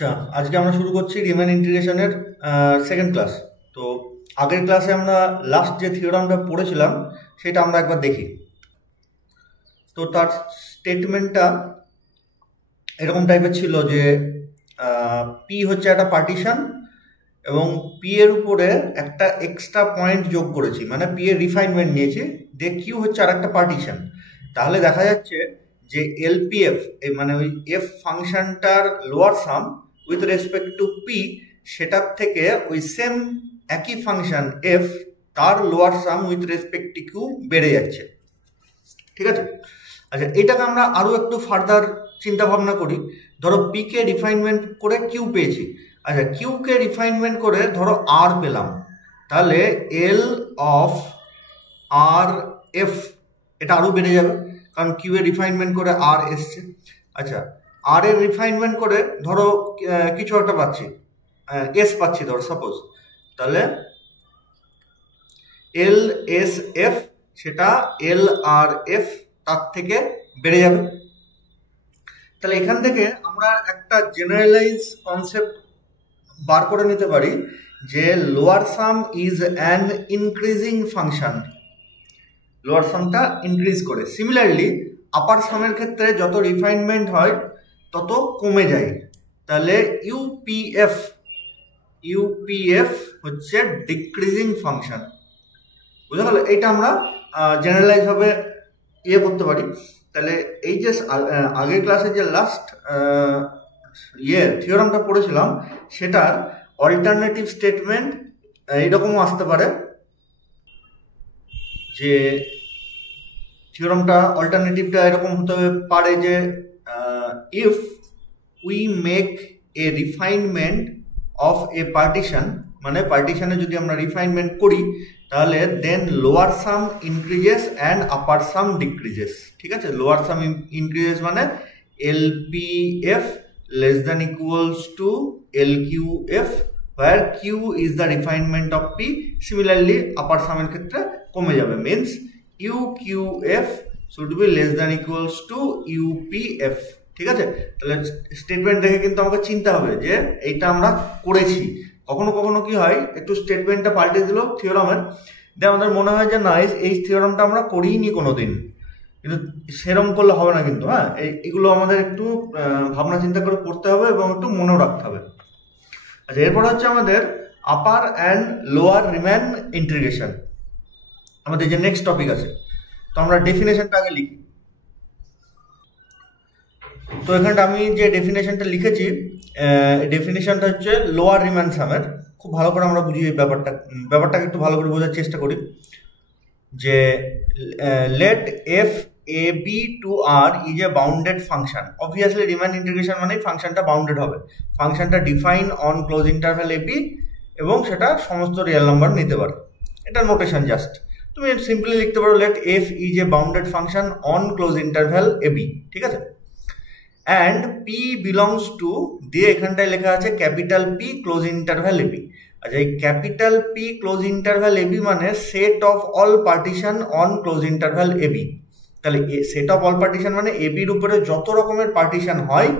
আচ্ছা, আজকে আমরা শুরু করছি রিমান ইন্টিগ্রেশনের সেকেন্ড ক্লাস। তো আগের ক্লাসে আমরা লাস্ট যে থিওরামটা পড়েছিলাম সেটা আমরা একবার দেখি। তো তার স্টেটমেন্টটা এরকম টাইপের ছিল যে পি হচ্ছে একটা পার্টিশন এবং পি এর উপরে একটা এক্সট্রা পয়েন্ট যোগ করেছি, মানে পি এর রিফাইনমেন্ট নিয়েছি, দিয়ে কিউ হচ্ছে আর একটা পার্টিশন। তাহলে দেখা যাচ্ছে যে এলপিএফ মানে ওই এফ ফাংশনটার lower sum with respect to P, সেটার থেকে ওই সেম একই ফাংশন এফ তার lower sum with respect to Q বেড়ে যাচ্ছে। ঠিক আছে, আচ্ছা এটাকে আমরা আরও একটু ফার্দার চিন্তা ভাবনা করি। ধরো পি কে রিফাইনমেন্ট করে কিউ পেয়েছি, আচ্ছা কিউ কে রিফাইনমেন্ট করে ধরো আর পেলাম, তাহলে এল অফ আর এফ এটা আরও বেড়ে যাবে, কারণ কিউ এর রিফাইনমেন্ট করে আর এসছে। আচ্ছা আর এর রিফাইনমেন্ট করে ধরো কিছু একটা পাচ্ছি, এস পাচ্ছি ধরো সাপোজ, তাহলে এল এস এফ সেটা এল আর এফ তার থেকে বেড়ে যাবে। তাহলে এখান থেকে আমরা একটা জেনারেলাইজ কনসেপ্ট বার করে নিতে পারি যে lower sum is an increasing function, lower সামটা ইনক্রিজ করে। সিমিলারলি আপার সামের ক্ষেত্রে যত রিফাইনমেন্ট হয় তত কমে যায়, তাহলে ইউপিএফ হচ্ছে ডিক্রিজিং ফাংশন। বুঝতে পারলে? এইটা আমরা জেনারেলাইজ ভাবে করতে পারি। তাহলে এই যে আগের ক্লাসে যে লাস্ট থিওরামটা পড়েছিলাম সেটার অল্টারনেটিভ স্টেটমেন্ট এইরকমও আসতে পারে যে থিওরামটা অল্টারনেটিভটা এরকম হতে পারে যে if we make a refinement of a partition, মানে পার্টিশনে যদি আমরা রিফাইনমেন্ট করি তাহলে then lower sum increases and upper sum decreases. ঠিক আছে, লোয়ার সাম ইনক্রিজেস মানে LPF less than equals to LQF, where Q is the refinement of P. Similarly upper সামের ক্ষেত্রে কমে যাবে, means UQF should be less than equals to UPF। ঠিক আছে, তাহলে স্টেটমেন্ট দেখে কিন্তু আমাকে চিন্তা হবে যে এইটা আমরা করেছি। কখনো কখনো কি হয়, একটু স্টেটমেন্টটা পাল্টে দিল থিওরামের, দিয়ে আমাদের মনে হয় যে না এই থিওরামটা আমরা করিনি কোনোদিন, কিন্তু সেরকম করলে হবে না কিন্তু। হ্যাঁ, এগুলো আমাদের একটু ভাবনা চিন্তা করে করতে হবে এবং একটু মনেও রাখতে হবে। আচ্ছা এরপর হচ্ছে আমাদের upper and lower Riemann integration, আমাদের যে নেক্সট টপিক আছে। তো আমরা ডেফিনেশনটা আগে লিখি। তো এখানটা আমি যে ডেফিনেশনটা লিখেছি, ডেফিনেশনটা হচ্ছে লোয়ার রিমান সামের। খুব ভালো করে আমরা বুঝি এই ব্যাপারটাকে একটু ভালো করে বোঝার চেষ্টা করি যে let f a b to R is a bounded function. Obviously Riemann integration মানে ফাংশনটা বাউন্ডেড হবে, ফাংশনটা define on close interval A B এবং সেটা সমস্ত রিয়েল নাম্বার নিতে পারে। এটা নোটেশন জাস্ট, তুমি সিম্পলি লিখতে পারো let f is a bounded function on close interval A b. ঠিক আছে, অ্যান্ড পি বিলংস টু, দিয়ে এখানটায় লেখা আছে ক্যাপিটাল পি ক্লোজ ইন্টারভ্যাল এ বি। আচ্ছা এই capital p close interval A B মানে set of all partition on close interval A B. তাহলে সেট অফ অল পার্টিশন মানে এ বির উপরে যত রকমের পার্টিশন হয়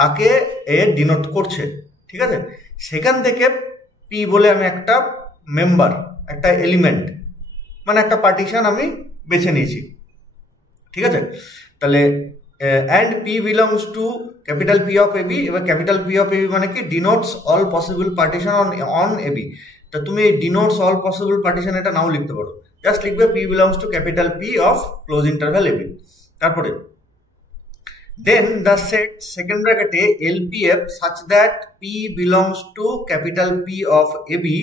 তাকে এ ডিনোট করছে। ঠিক আছে, সেখান থেকে পি বলে আমি একটা মেম্বার, একটা এলিমেন্ট মানে একটা পার্টিশন আমি বেছে নিয়েছি। ঠিক আছে, তাহলে and P belongs to capital P of A B. এবার capital P of A B মানে কি denotes all possible partition on A B. তা তুমি ডিনোটস অল পসিবল পার্টিশন এটা নাও লিখতে পারো, জাস্ট লিখবে P belongs to capital P of close interval A B. তারপরে দেন দ্য সেট সেকেন্ড ব্র্যাকেটে LPF such that P belongs to capital P of A B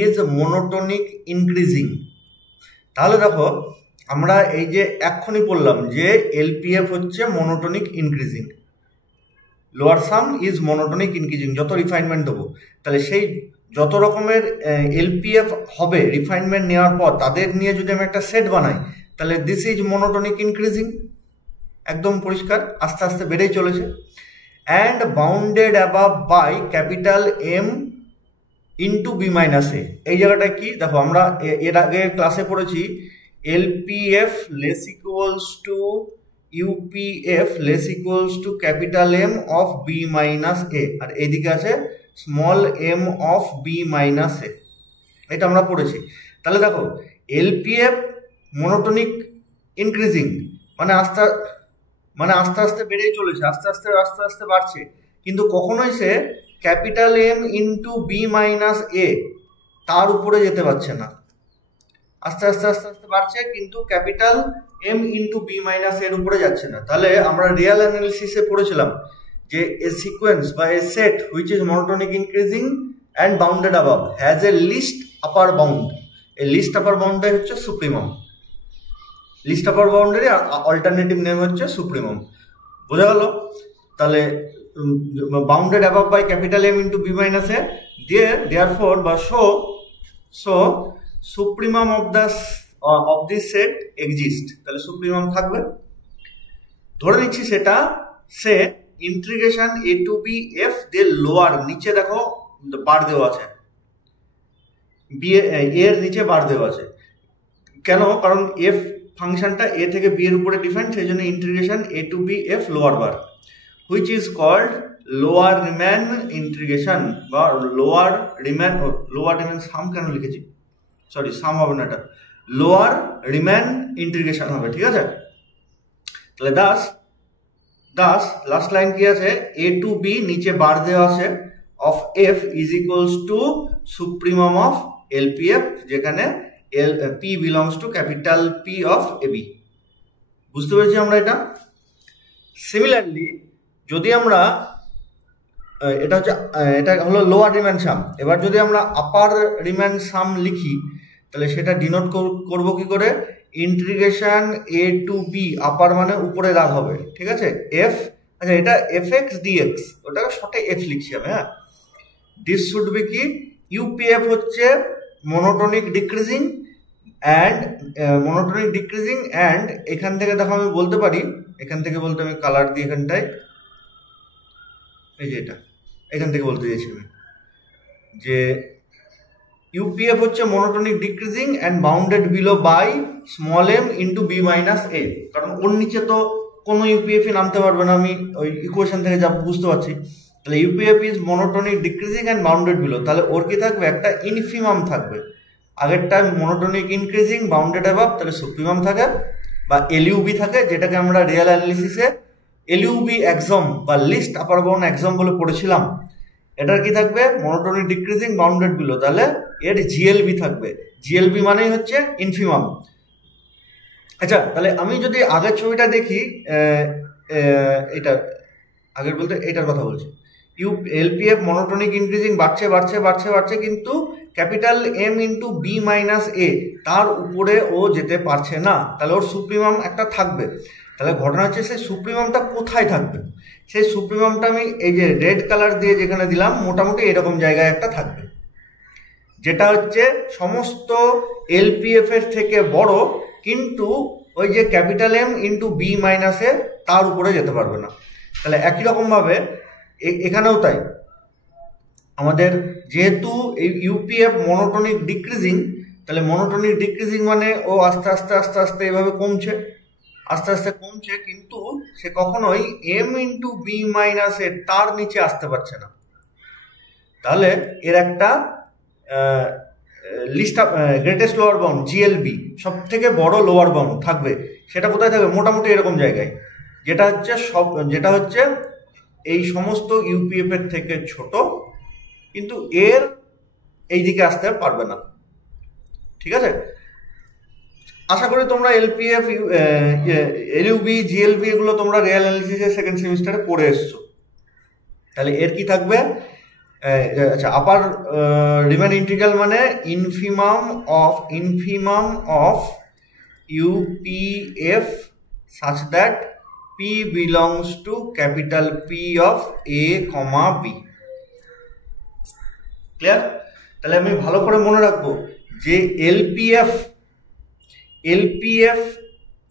is monotonic increasing. তাহলে দেখো আমরা এই যে এক্ষুনি বললাম যে এলপিএফ হচ্ছে monotonic increasing, lower sum is monotonic increasing, যত রিফাইনমেন্ট দেবো তাহলে সেই যত রকমের এলপিএফ হবে রিফাইনমেন্ট নেওয়ার পর তাদের নিয়ে যদি আমি একটা সেট বানাই তাহলে দিস ইজ মোনোটোনিক ইনক্রিজিং, একদম পরিষ্কার, আস্তে আস্তে বেড়েই চলেছে। And bounded above by capital M into B minus A. এই জায়গাটায় কি দেখো, আমরা এর আগে ক্লাসে পড়েছি LPF less equals to UPF less equals to capital M of B minus A, আর এইদিকে আছে small M of B minus A. এটা আমরা পড়েছি। তাহলে দেখো এলপিএফ মনোটনিক ইনক্রিজিং, মানে আস্তে আস্তে বেড়েই চলেছে, আস্তে আস্তে বাড়ছে, কিন্তু কখনোই সে capital M into B minus এ তার উপরে যেতে পারছে না। আস্তে আস্তে বাড়ছে, কিন্তু capital M into B minus এর উপরে যাচ্ছে না। তাহলে আমরা রিয়াল অ্যানালিসিসে পড়েছিলাম যে এ সিকোয়েন্স বা a set which is monotonic increasing and bounded above has a least upper bound. এই লিস্ট আপার বাউন্ডটাই হচ্ছে supremum. Least upper boundary alternative name হচ্ছে সুপ্রিমাম। বোঝা গেল? তাহলে bounded above by capital M into B minus A, therefore বা so supremum of this set exist. তাহলে supremum থাকবে। ধরে নিচ্ছি সেটা সে integration A to B F দিয়ে লোয়ার, নিচে দেখো বার দেওয়া আছে, বি এর নিচে বার দেওয়া আছে। কেন? কারণ এফ ফাংশনটা এ থেকে বি এর উপরে ডিফাইন্ড, সেই জন্য integration A to B F lower bar, which is called lower Riemann integration বা লোয়ার রিম্যান সাম কেন লিখেছি, সরি সাম হবে না, এটা লোয়ার রিম্যান ইন্টিগ্রেশন হবে। ঠিক আছে? তাহলে দাস লাস্ট লাইন কি আছে, এ টু বি নিচে বার দেওয়া আছে of F is equals to supremum of LPF, যেখানে P belongs to capital P of A B. বুঝতে পেরেছি আমরা এটা? সিমিলারলি যদি আমরা এটা হলো লোয়ার রিম্যান সাম, এবার যদি আমরা আপার রিম্যান সাম লিখি তাহলে সেটা ডিনোট করব কি করে, ইন্টিগ্রেশন এ টু বি, আপার মানে উপরে রাগ হবে। ঠিক আছে? এফ, আচ্ছা এটা এফ এক্স ডিএক্স, ওটাকে শর্টে এফ লিখছি আমি। হ্যাঁ, দিস শুড বি কি, ইউপিএফ হচ্ছে মনোটনিক ডিক্রিজিং অ্যান্ড এখান থেকে দেখো আমি বলতে পারি, এখান থেকে বলতে আমি কালার দিই এখানটায়, এই যে এটা এখান থেকে বলতে চাইছি আমি যে ইউপিএফ হচ্ছে monotonic decreasing and bounded below by small M into B minus A, কারণ ওর নিচে তো কোনো ইউপিএফই নামতে পারবে না, আমি ওই ইকুয়েশন থেকে যা বুঝতে পারছি। তাহলে UPF is monotonic decreasing and bounded below, তাহলে ওর কি থাকবে, একটা ইনফিমাম থাকবে। আগেরটা মনোটনিক ইনক্রিজিং বাউন্ডেড অ্যাবাভ, তাহলে সুপ্রিমাম থাকে বা এলইউবি থাকে, যেটাকে আমরা রিয়াল অ্যানালিসিসে এলইউবি এক্সম বা লিস্ট আপার বাউন্ড এক্সম বলে পড়েছিলাম। এটার কি থাকবে, মনোটনিক ডিক্রিজিং বাউন্ডেড বিলো, তাহলে এর জিএলবি থাকবে। জিএলবি মানেই হচ্ছে ইনফিমাম। আচ্ছা, তাহলে আমি যদি আগের ছবিটা দেখি, এটা আগের বলতে এটার কথা বলছি, এলপিএফ মনোটনিক ইনক্রিজিং বাড়ছে, কিন্তু capital M into B minus এ তার উপরে ও যেতে পারছে না, তাহলে ওর সুপ্রিমাম একটা থাকবে। তাহলে ঘটনা হচ্ছে সেই সুপ্রিমামটা কোথায় থাকবে, সেই সুপ্রিমামটা আমি এই যে রেড কালার দিয়ে যেখানে দিলাম, মোটামুটি এরকম জায়গায় একটা থাকবে, যেটা হচ্ছে সমস্ত এলপিএফ এর থেকে বড়, কিন্তু ওই যে capital M into B minus এ তার উপরে যেতে পারবে না। তাহলে একই রকমভাবে এখানেও তাই, আমাদের যেহেতু এই ইউপিএফ মনোটনিক ডিক্রিজিং, তাহলে মনোটনিক ডিক্রিজিং মানে ও আস্তে আস্তে এভাবে কমছে, কিন্তু সে কখনোই এম ইন্টু বি মাইনাস এ তার নিচে আসতে পারছে না। তাহলে এর একটা least greatest lower bound GLB, সব থেকে বড় লোয়ার বাউন্ড থাকবে, সেটা কোথায় থাকবে, মোটামুটি এরকম জায়গায়, যেটা হচ্ছে এই সমস্ত ইউপিএফ এর থেকে ছোট, কিন্তু এর এই দিকে আসতে পারবে না। ঠিক আছে? আশা করি তোমরা এলপিএফ, এলইউবি, জিএলবি এগুলো তোমরা রিয়াল অ্যানালিসিসের সেকেন্ড সেমিস্টারে পড়ে এসছো। তাহলে এর কি থাকবে, আচ্ছা আপার রিম্যান ইন্টিগ্রাল মানে infimum of UPF such that P belongs to capital P of A, B. Clear? তাহলে আমি ভালো করে মনে রাখবো যে এলপিএফ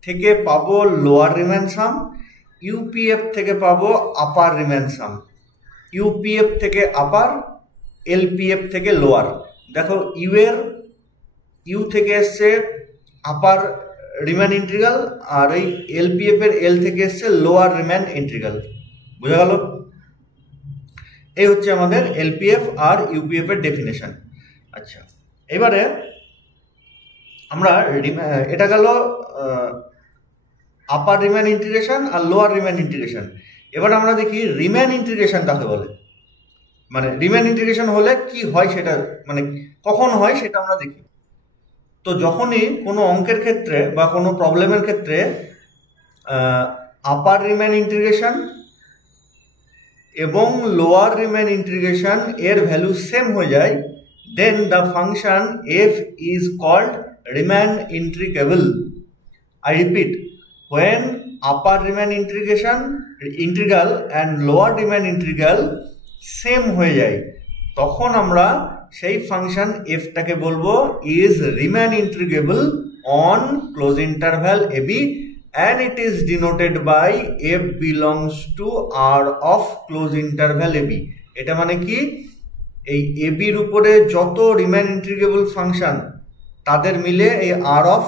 থেকে পাবো লোয়ার রিম্যান সাম, ইউপিএফ থেকে পাবো আপার রিম্যান সাম, ইউপিএফ থেকে আপার, এলপিএফ থেকে লোয়ার। দেখো ইউ থেকে এসছে আপার রিম্যান ইন্টিগ্রাল, আর এই এলপিএফ এর এল থেকে এসছে লোয়ার রিম্যান ইন্টিগ্রাল। বোঝা গেল? এই হচ্ছে আমাদের এলপিএফ আর ইউপিএফ এর ডেফিনেশন। আচ্ছা, এবারে আমরা এটা গেল আপার রিম্যান ইন্টিগ্রেশন আর লোয়ার রিম্যান ইন্টিগ্রেশন। এবার আমরা দেখি রিম্যান ইন্টিগ্রেশন কাকে বলে, মানে রিম্যান ইন্টিগ্রেশন হলে কি হয় সেটা, মানে কখন হয় সেটা আমরা দেখি। তো যখনই কোনো অঙ্কের ক্ষেত্রে বা কোনো প্রবলেমের ক্ষেত্রে আপার রিম্যান ইন্টিগ্রেশন এবং লোয়ার রিম্যান ইন্টিগ্রেশন এর ভ্যালু সেম হয়ে যায়, then the function F is called Riemann integrable. I repeat, when upper Riemann integral and lower Riemann integral same হয়ে যায়, তখন আমরা সেই ফাংশন এফটাকে বলবো is Riemann integrable on close interval A B, and it is denoted by f belongs to r of close interval ab। এটা মানে কি, এই এ বির উপরে যত রিম্যান ইন্টিগ্রেবল ফাংশন তাদের মিলে এই আর অফ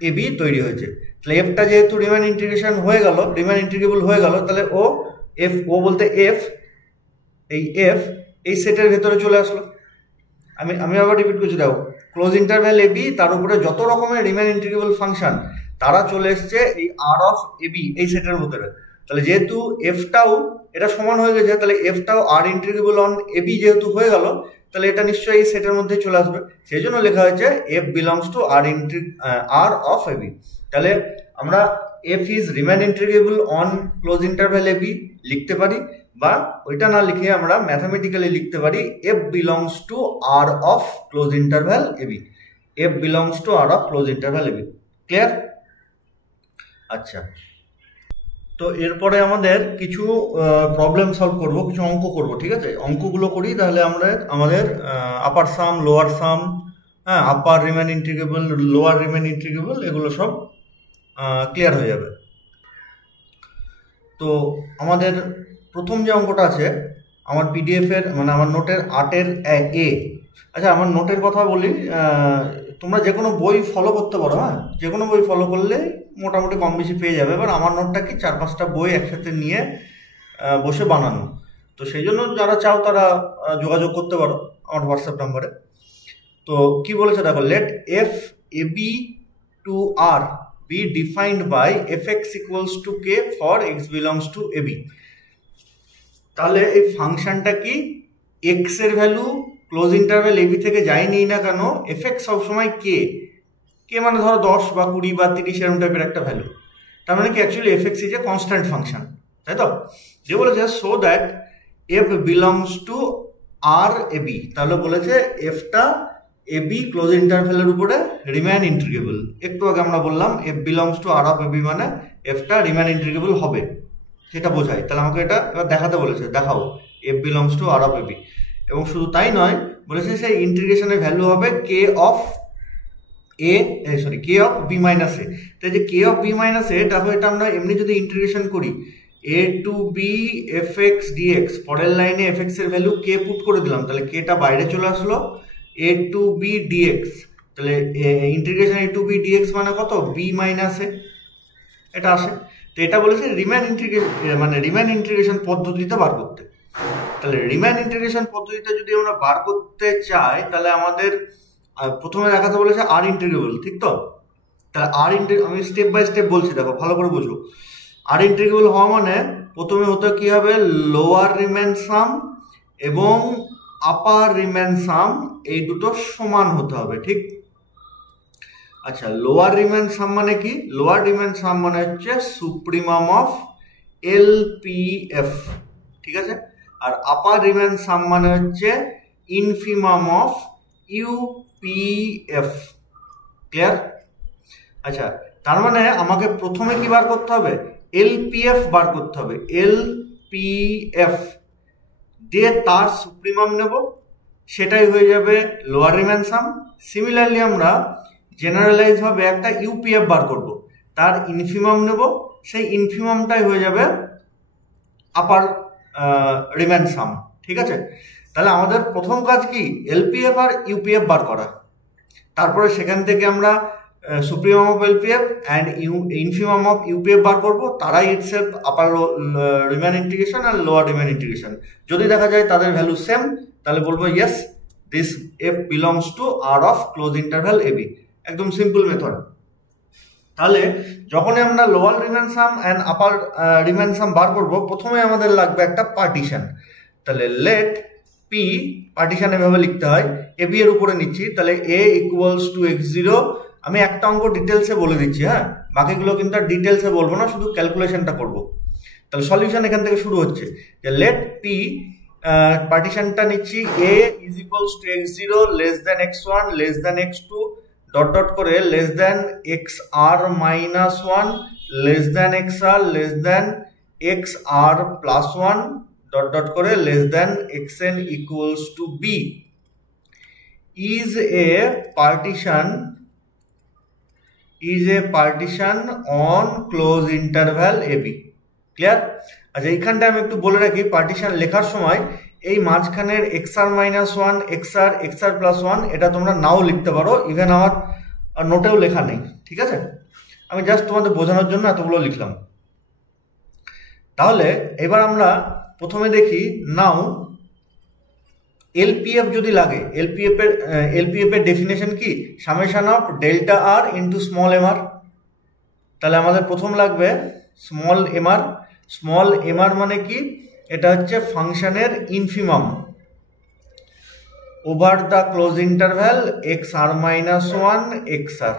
এ বি তৈরি হয়েছে। তাহলে এফটা যেহেতু রিম্যান ইন্টিগ্রেশন হয়ে গেল, রিম্যান ইন্টিগ্রেবল হয়ে গেল, তাহলে ও এফ, ও বলতে এফ, এই এফ এই সেটের ভেতরে চলে আসলো। আমি আবার রিপিট করছি, দেখো ক্লোজ ইন্টারভ্যাল এ বি, তার উপরে যত রকমের রিম্যান ইন্টিগ্রেবল ফাংশন তারা চলে এসছে এই আর অফ এ বি এই সেটের ভেতরে। তাহলে যেহেতু এফটাও এটা সমান হয়ে গেছে, তাহলে এফটাও আর ইন্টিগ্রেবল অন এ বি যেহেতু হয়ে গেল, তাহলে এটা নিশ্চয়ই এই সেটের মধ্যে চলে আসবে। সেই জন্য লেখা হয়েছে F belongs to R of A B. তাহলে আমরা F is Riemann integrable on close interval A B লিখতে পারি, বা ওইটা না লিখে আমরা ম্যাথামেটিক্যালি লিখতে পারি f belongs to R of close interval A b. F belongs to R of close interval A b. Clear? আচ্ছা, তো এরপরে আমাদের কিছু প্রবলেম সলভ করব, কিছু অঙ্ক করব। ঠিক আছে, অঙ্কগুলো করি, তাহলে আমরা আমাদের আপার সাম, লোয়ার সাম, হ্যাঁ, আপার রিম্যান ইন্টিগ্রেবল, লোয়ার রিম্যান ইন্টিগ্রেবল, এগুলো সব ক্লিয়ার হয়ে যাবে। তো আমাদের প্রথম যে অঙ্কটা আছে আমার পিডিএফ এর, মানে আমার নোটের 8-এর এ। আচ্ছা, আমার নোটের কথা বলি, তোমরা যে কোনো বই ফলো করতে পারো, হ্যাঁ, যে কোনো বই ফলো করলে মোটামুটি কম বেশি পেয়ে যাবে। এবার আমার নোটটা কি 4-5টা বই একসাথে নিয়ে বসে বানানো, তো সেই জন্য যারা চাও তারা যোগাযোগ করতে পারো আমার হোয়াটসঅ্যাপ নাম্বারে। তো কি বলেছে দেখো, let f a b to R be defined by f x equals to k for x belongs to a B. তাহলে এই ফাংশনটা কি, এক্স এর ভ্যালু ক্লোজ ইন্টারভ্যাল এবি থেকে যায়নি না কেন, এফ এক্স সবসময় কে, কে মানে ধরো 10 বা 20 বা 30 এরকম টাইপের একটা ভ্যালু। তার মানে কি, actually f x is a constant function, তাই তো? যে বলেছে so that f belongs to R a B, তাহলে বলেছে এফটা এ বি ক্লোজ ইন্টারভ্যালের উপরে রিম্যান ইন্টিগ্রেবল। একটু আগে আমরা বললাম f belongs to R of A B মানে এফটা রিম্যান ইন্টিগ্রেবল হবে, সেটা বোঝায়। তাহলে আমাকে এটা এবার দেখাতে বলেছে, দেখাও F belongs to R of A B. এবং শুধু তাই নয়, বলেছে সেই ইন্টিগ্রেশনের ভ্যালু হবে K of A, sorry K of B minus A. তাই যে K of B minus A, দেখো এটা আমরা এমনি যদি ইন্টিগ্রেশন করি A to B F X DX, পরের লাইনে এফ এক্স এর ভ্যালু কে পুট করে দিলাম, তাহলে কেটা বাইরে চলে আসলো, এ টু বি ডিএক্স। তাহলে integration A to B dx মানে কত, বি মাইনাস এ, এটা আসে। তো এটা বলেছে রিম্যান ইন্টিগ্রেশন, মানে রিম্যান ইন্টিগ্রেশন পদ্ধতিতে বার করতে। তাহলে রিম্যান ইন্টিগ্রেশন পদ্ধতিতে যদি আমরা বার করতে চাই, তাহলে আমাদের প্রথমে দেখাতে বলেছে আর ইন্টিগ্রেবল, ঠিক তো? তাহলে আর আমি স্টেপ বাই স্টেপ বলছি, দেখো ভালো করে বুঝো। আর ইন্টিগ্রেবল হওয়া মানে প্রথমে হতে কি হবে, লোয়ার রিম্যান সাম এবং আপার রিম্যান সাম এই দুটো সমান হতে হবে, ঠিক? আচ্ছা, লোয়ার রিম্যান সাম মানে কি, লোয়ার রিম্যান সাম মানে হচ্ছে supremum of L P F, ঠিক আছে? আর আপার রিম্যান সাম মানে হচ্ছে infimum of U P F. Clear? আচ্ছা, তার মানে আমাকে প্রথমে কি বার করতে হবে, এল পি এফ বার করতে হবে, এল পি এফ দিয়ে তার সুপ্রিমাম নেব, সেটাই হয়ে যাবে লোয়ার রিম্যান সাম। সিমিলারলি আমরা জেনারেলাইজ ভাবে একটা ইউপিএফ বার করব, তার ইনফিমাম নেব, সেই ইনফিমামটাই হয়ে যাবে আপার রিম্যান সাম, ঠিক আছে? তাহলে আমাদের প্রথম কাজ কি, এলপিএফ আর ইউপিএফ বার করা। তারপরে সেখান থেকে আমরা supremum of LPF and infimum of UPF বার করবো, তারাই ইটসেলফ আপার রিম্যান ইন্টিগ্রেশন আর লোয়ার রিম্যান ইন্টিগ্রেশন। যদি দেখা যায় তাদের ভ্যালু সেম, তাহলে বলবো yes this F belongs to R of close interval AB. একদম সিম্পল মেথড। তাহলে যখনই আমরা লোয়ার রিম্যান সাম অ্যান্ড আপার রিম্যান সাম বার করবো, প্রথমে আমাদের লাগবে একটা পার্টিশন। তাহলে লেট পি, পার্টিশন এভাবে লিখতে হয়, এ বি এর উপরে নিচ্ছি, তাহলে এ ইকুয়ালস টু x0। আমি একটা অঙ্ক ডিটেলসে বলে দিচ্ছি, হ্যাঁ, বাকিগুলো কিন্তু আর ডিটেলসে বলবো না, শুধু ক্যালকুলেশনটা করবো। তাহলে সলিউশন এখান থেকে শুরু হচ্ছে যে লেট পি, পার্টিশনটা নিচ্ছি, A is equals to x0 less than x1 less than x2 dot dot করে less than xr minus 1 less than xr less than xr plus 1 dot dot করে less than xn equals to b is a partition on close interval ab। Clear? আচ্ছা, এইখানটা আমি একটু বলে রাখি, partition লেখার সময় এই মাঝখানের xr মাইনাস 1 xr প্লাস 1 এটা তোমরা নাও লিখতে পারো, ইভেন আমার নোটেও লেখা নেই, ঠিক আছে? আমি জাস্ট তোমাদের বোঝানোর জন্য এতগুলো লিখলাম। তাহলে এবার আমরা প্রথমে দেখি, নাও এলপিএফ যদি লাগে, এলপিএফ এর ডেফিনেশন কি? Summation of delta r into small MR. তাহলে আমাদের প্রথম লাগবে স্মল এমআর। স্মল এমআর মানে কি? এটা হচ্ছে ফাংশনের infimum over the close interval x r minus 1 xr,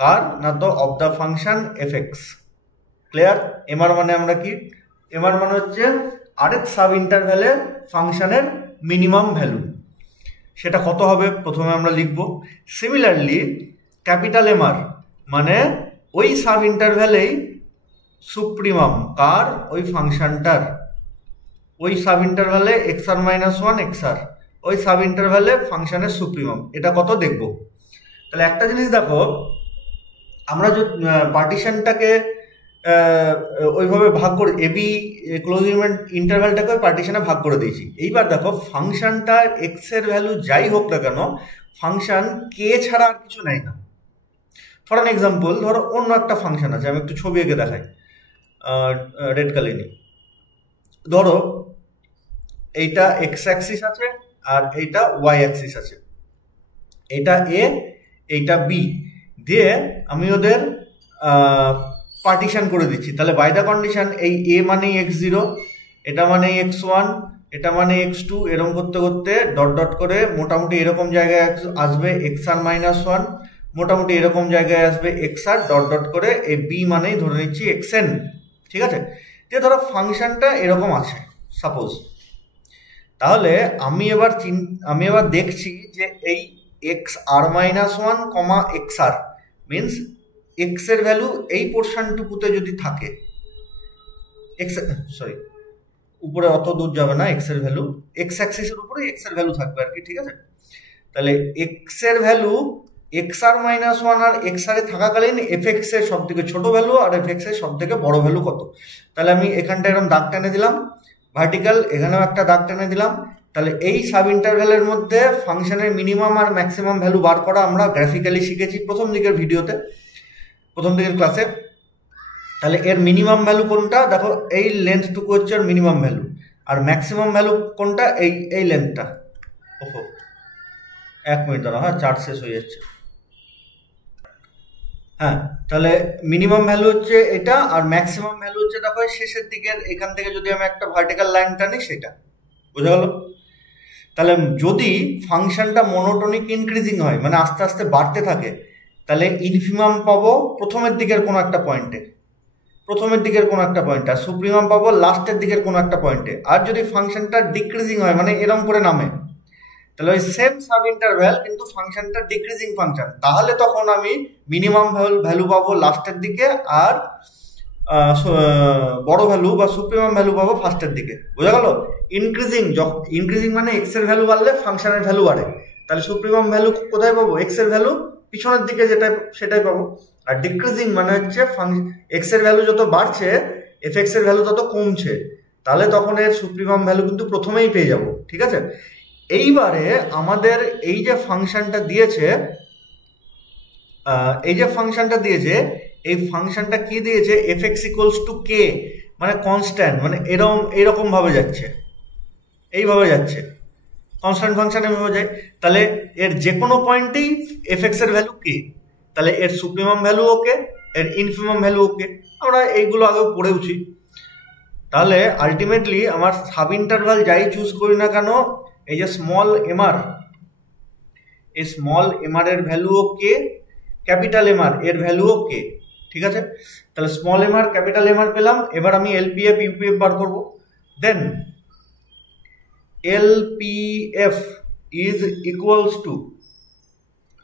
কার না তো of the function f x. Clear? MR মানে আমরা কি? এমআর মানে হচ্ছে আরেক সাব ইন্টারভ্যালে ফাংশনের মিনিমাম ভ্যালু। সেটা কত হবে প্রথমে আমরা লিখব। সিমিলারলি ক্যাপিটাল এমআর মানে ওই সাব ইন্টারভ্যালেই সুপ্রিমাম, কার? ওই ফাংশনটার। ওই সাব ইন্টারভ্যালে xr মাইনাস 1 xr, ওই সাব ইন্টারভ্যালে ফাংশনের সুপ্রিমাম। এটা কত দেখব। তাহলে একটা জিনিস দেখো, আমরা যে পার্টিশনটাকে ওইভাবে ভাগ করে, এবি ক্লোজ ইন্টারভ্যালটাকে পার্টিশনে ভাগ করে দিয়েছি। এইবার দেখো ফাংশনটার এক্স এর ভ্যালু যাই হোক না কেন, ফাংশন কে ছাড়া আর কিছু নেয় না। ফর অ্যান এক্সাম্পল, ধরো অন্য একটা ফাংশন আছে, আমি একটু ছবি এঁকে দেখাই, রেড কালার নিই। ধরো এইটা এক্স অ্যাক্সিস আছে আর এইটা ওয়াই অ্যাক্সিস আছে, এইটা এ এইটা বি, দিয়ে আমি ওদের পার্টিশন করে দিচ্ছি। তাহলে বাই দ্য কন্ডিশন এই এ মানে x0, এটা মানে x1, এটা মানে x2, এরকম করতে করতে ডট ডট করে মোটামুটি এরকম জায়গায় আসবে xr মাইনাস 1, মোটামুটি এরকম জায়গায় আসবে xr ডট ডট করে এই বি মানেই ধরে নিচ্ছি xn। ঠিক আছে? যে ধরো ফাংশনটা এরকম আছে সাপোজ। তাহলে আমি এবার দেখছি যে এই xr মাইনাস 1 কমা xr মিনস এক্স এর ভ্যালু এই পোর্শনটুকুতে যদি থাকে, উপরে অত দূর যাবে না, এক্স এর ভ্যালু এক্স অ্যাক্সিসের উপরে এক্স এর ভ্যালু থাকবে আর কি। ঠিক আছে? তাহলে এক্স এর ভ্যালু xr মাইনাস 1 আর xr এ থাকাকালীন এফ এক্স এর সব থেকে ছোট ভ্যালু আর এফ এক্স এর সব থেকে বড় ভ্যালু কত। তাহলে আমি এখানটা এরকম দাগ টেনে দিলাম ভার্টিক্যাল, এখানেও একটা দাগ টেনে দিলাম। তাহলে এই সাব ইন্টারভ্যালের মধ্যে ফাংশনের মিনিমাম আর ম্যাক্সিমাম ভ্যালু বার করা আমরা গ্রাফিক্যালি শিখেছি প্রথম দিকের ভিডিওতে, প্রথম দিকের ক্লাসে। তাহলে এর মিনিমাম ভ্যালু কোনটা? দেখো এই লেন্থটুকু হচ্ছে এর মিনিমাম ভ্যালু, আর ম্যাক্সিমাম ভ্যালু কোনটা? এই লেন্থটা। ওহো, 1 মিনিট দাঁড়াও, হ্যাঁ, চার্জ শেষ হয়ে যাচ্ছে। হ্যাঁ, তাহলে মিনিমাম ভ্যালু হচ্ছে এটা, আর ম্যাক্সিমাম ভ্যালু হচ্ছে দেখো শেষের দিকের, এখান থেকে যদি আমি একটা ভার্টিক্যাল লাইন টানি সেটা। বোঝা গেল? তাহলে যদি ফাংশনটা মনোটোনিক ইনক্রিজিং হয়, মানে আস্তে আস্তে বাড়তে থাকে, তাহলে ইনফিমাম পাবো প্রথমের দিকের কোনো একটা পয়েন্টে, আর সুপ্রিমাম পাবো লাস্টের দিকের কোনো একটা পয়েন্টে। আর যদি ফাংশনটা ডিক্রিজিং হয়, মানে এরকম করে নামে, তাহলে ওই সেম সাব ইন্টারভ্যাল কিন্তু ফাংশনটা ডিক্রিজিং ফাংশন, তাহলে তখন আমি মিনিমাম ভ্যালু পাবো লাস্টের দিকে, আর বড় ভ্যালু বা সুপ্রিমাম ভ্যালু পাবো ফার্স্টের দিকে। বোঝা গেল? ইনক্রিজিং মানে এক্স এর ভ্যালু বাড়লে ফাংশনের ভ্যালু বাড়ে, তাহলে সুপ্রিমাম ভ্যালু কোথায় পাবো? এক্স এর ভ্যালু পিছনের দিকে সেটাই পাবো। আর ডিক্রিজিং মানে হচ্ছে এক্স এর ভ্যালু যত বাড়ছে এফ এক্স এর ভ্যালু তত কমছে, তাহলে তখন এর সুপ্রিমাম ভ্যালু কিন্তু প্রথমেই পেয়ে যাব। ঠিক আছে? এইবারে আমাদের এই যে ফাংশনটা দিয়েছে, এই যে ফাংশনটা দিয়েছে, এই ফাংশনটা কি দিয়েছে, fx ইকুয়ালস টু কে, মানে কনস্ট্যান্ট, মানে এরকম ভাবে যাচ্ছে, এইভাবে যাচ্ছে, কনস্ট্যান্ট ফাংশন এভাবে যায়। তাহলে এর যে কোনো পয়েন্টেই fx এর ভ্যালু কে, তাহলে এর সুপ্রিমাম ভ্যালু ওকে, এর ইনফিমাম ভ্যালু ওকে, আমরা এইগুলো আগেও পড়েওছি। তাহলে আলটিমেটলি আমার সাব ইন্টারভাল যাই চুজ করি না কেন, এই যে স্মল এমআর, এই স্মল এমআর এর ভ্যালুও কে, ক্যাপিটাল এমআর এর ভ্যালুও কে, ঠিক আছে। তাহলে স্মল এমআর ক্যাপিটাল এমআর পেলাম, এবার আমি এলপিএফ ইউপিএফ বার করব। দেন LPF is equals to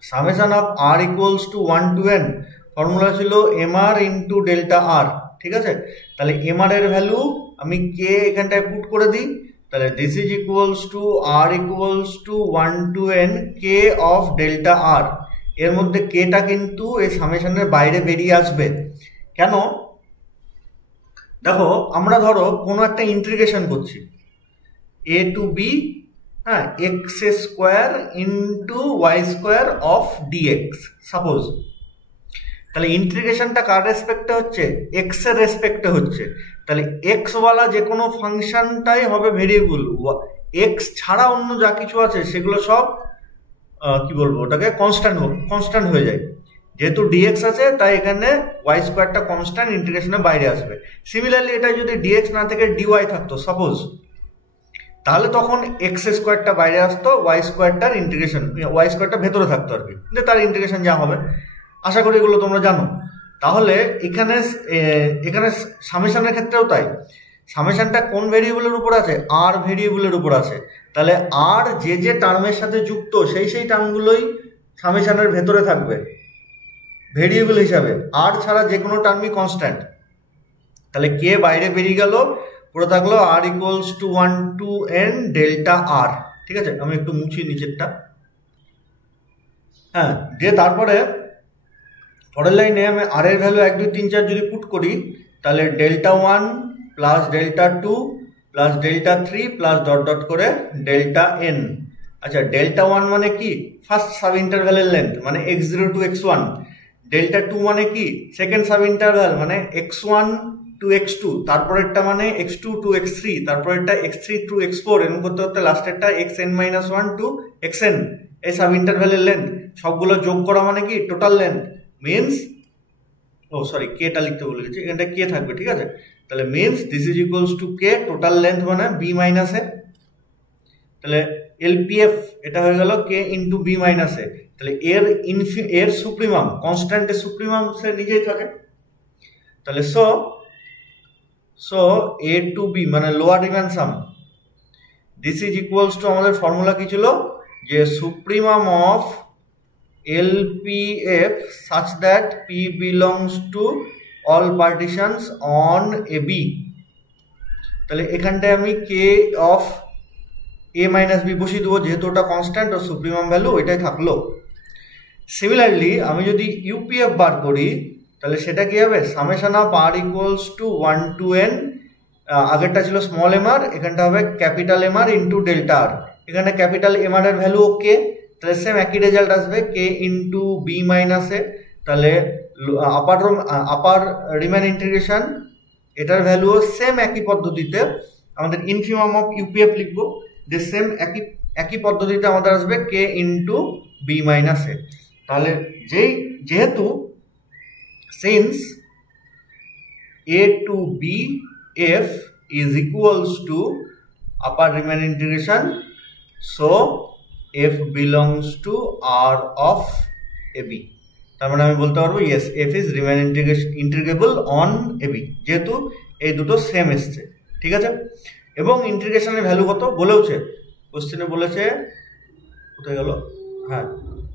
summation of R equals to 1 to n, formula ছিল mr ইন্টু ডেল্টা আর, ঠিক আছে। তাহলে mr এর ভ্যালু আমি কে এখানটায় পুট করে দিই, তাহলে this is equals to r equals to 1 to n K of delta R. এর মধ্যে কেটা কিন্তু এই সামেশনের বাইরে বেরিয়ে আসবে। কেন? দেখো, আমরা ধরো কোনো একটা ইন্টিগ্রেশন করছি, a to b, হ্যাঁ, x square into y square of dx suppose. তাহলে ইন্টিগ্রেশনটা কার রেসপেক্টে হচ্ছে, x এর রেসপেক্টে হচ্ছে। তাহলে x ওয়ালা যে কোনো ফাংশনটাই হবে ভেরিয়েবল, x ছাড়া অন্য যা কিছু আছে সেগুলো সব কি বলবো, ওটাকে কনস্ট্যান্ট হয়ে যায়। যেহেতু dx আছে তাই এখানে ওয়াই স্কোয়ারটা কনস্ট্যান্ট, ইন্টিগ্রেশনের বাইরে আসবে। সিমিলারলি এটা যদি dx না থেকে dy থাকতো সাপোজ, তাহলে তখন এক্স স্কোয়ারটা বাইরে আসতো, ওয়াই স্কোয়ারটার ইন্টিগ্রেশন, ওয়াই স্কোয়ারটা ভেতরে থাকতো আর কি, কিন্তু তার ইন্টিগ্রেশন যা হবে, আশা করি এগুলো তোমরা জানো। তাহলে এখানে সামেশনের ক্ষেত্রেও তাই, সামেশনটা কোন ভেরিয়েবলের উপর আছে, আর ভেরিয়েবলের উপর আছে। তাহলে আর যে টার্মের সাথে যুক্ত সেই টার্মগুলোই সামেশনের ভেতরে থাকবে ভেরিয়েবল হিসাবে, আর ছাড়া যে কোনো টার্মই কনস্ট্যান্ট। তাহলে কে বাইরে বেরিয়ে গেল, পুরো থাকলো R equals to 1 to n delta R, ঠিক আছে। আমি একটু মুছি নিচেরটা, হ্যাঁ। যে তারপরে পরের লাইনে আমি আর এর ভ্যালু 1 2 3 4 যদি পুট করি, তাহলে delta 1 plus delta 2 plus delta 3 plus dot dot করে ডেল্টা n। আচ্ছা, ডেল্টা 1 মানে কি, ফার্স্ট সাব ইন্টারভ্যালের লেন্থ, মানে x0 টু x1। ডেল্টা 2 মানে কি, সেকেন্ড সাব ইন্টারভ্যাল, মানে x1 টু x2, তারপরেরটা মানে x2 টু x3, তারপরেরটা x3 টু x4, এরকম করতে করতে লাস্টেরটা xn-1 টু xn, এই সাব ইন্টারভ্যালের লেন্থ। সবগুলো যোগ করা মানে কি টোটাল লেন্থ, মিনস, ও সরি কেটা লিখতে ভুলে গেছি, এখানটা কে থাকবে, ঠিক আছে। তাহলে means this is equals to K, total length মানে বি মাইনাস এ। তাহলে এলপিএফ এটা হয়ে গেল কে ইন্টু বি মাইনাস এ। তাহলে এর সুপ্রিমাম, কনস্ট্যান্টের সুপ্রিমাম সে নিজেই থাকে। তাহলে সো এ টু বি মানে lower Riemann sum, this is equals to, আমাদের ফর্মুলা কি ছিল, যে supremum of LPF such that P belongs to all partitions on AB। তাহলে এখানটায় আমি কে অফ a মাইনাস বি বসিয়ে দেবো, যেহেতু ওটা কনস্ট্যান্ট ও সুপ্রিমাম ভ্যালু ওইটাই থাকলো। সিমিলারলি আমি যদি ইউপিএফ বার করি, তাহলে সেটা কি হবে, summation of r equals to 1 to n, আগেরটা ছিল স্মল এমআর, এখানটা হবে capital MR into delta r. এখানে ক্যাপিটাল এমআর এর ভ্যালু ওকে, তাহলে সেম একই রেজাল্ট আসবে, কে ইন্টু বি মাইনাস এ। তাহলে আপার রিম্যান ইন্টিগ্রেশন, এটার ভ্যালুও সেম একই পদ্ধতিতে আমাদের ইনফিমাম অফ ইউপিএফ লিখবো, যে সেম একই পদ্ধতিতে আমাদের আসবে কে ইন্টু বি মাইনাস এ। তাহলে যেহেতু since a to b f is equals to upper riemann integration, so f belongs to R of AB। তার মানে আমি বলতে পারবো yes, f is riemann integrable on AB, যেহেতু এই দুটো সেম এসছে, ঠিক আছে। এবং ইন্টিগ্রেশনের ভ্যালু কত বলেওছে, কোশ্চেনে বলেছে, কোথায় গেল, হ্যাঁ,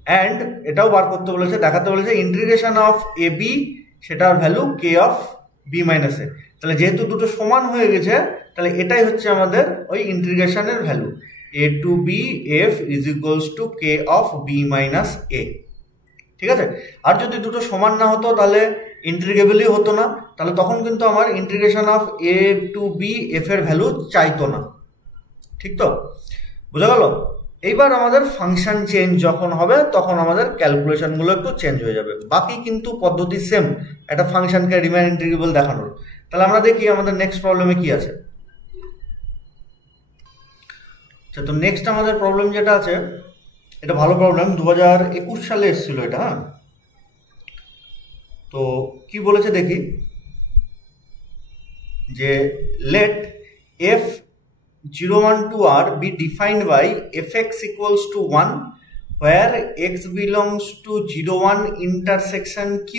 অ্যান্ড এটাও বার করতে বলেছে, দেখাতে বলেছে ইন্টিগ্রেশন অফ AB, সেটার value K of B minus এ। তাহলে যেহেতু দুটো সমান হয়ে গেছে, তাহলে এটাই হচ্ছে আমাদের ওই ইন্টিগ্রেশনের value, a to b f is equals to k of b minus a, ঠিক আছে। আর যদি দুটো সমান না হতো তাহলে ইন্টিগ্রেবলই হতো না, তাহলে তখন কিন্তু আমার integration of a to b f এর ভ্যালু চাইতো না, ঠিক তো, বোঝা গেল। এইবার আমাদের ফাংশন চেঞ্জ যখন হবে তখন আমাদের ক্যালকুলেশনগুলো একটু চেঞ্জ হয়ে যাবে, বাকি কিন্তু পদ্ধতি সেম, একটা ফাংশনকে রিমেইন ইন্টিগ্রেবল দেখানোর। তাহলে আমরা দেখি আমাদের নেক্সট প্রবলেমে কি আছে। আচ্ছা, তো নেক্সট আমাদের প্রবলেম যেটা আছে, এটা ভালো প্রবলেম, 2021 সালে এসেছিল এটা। হ্যাঁ, তো কি বলেছে দেখি, যে let f 0, 1 to r be defined by fx equals to 1 where x belongs to 0, 1 intersection q।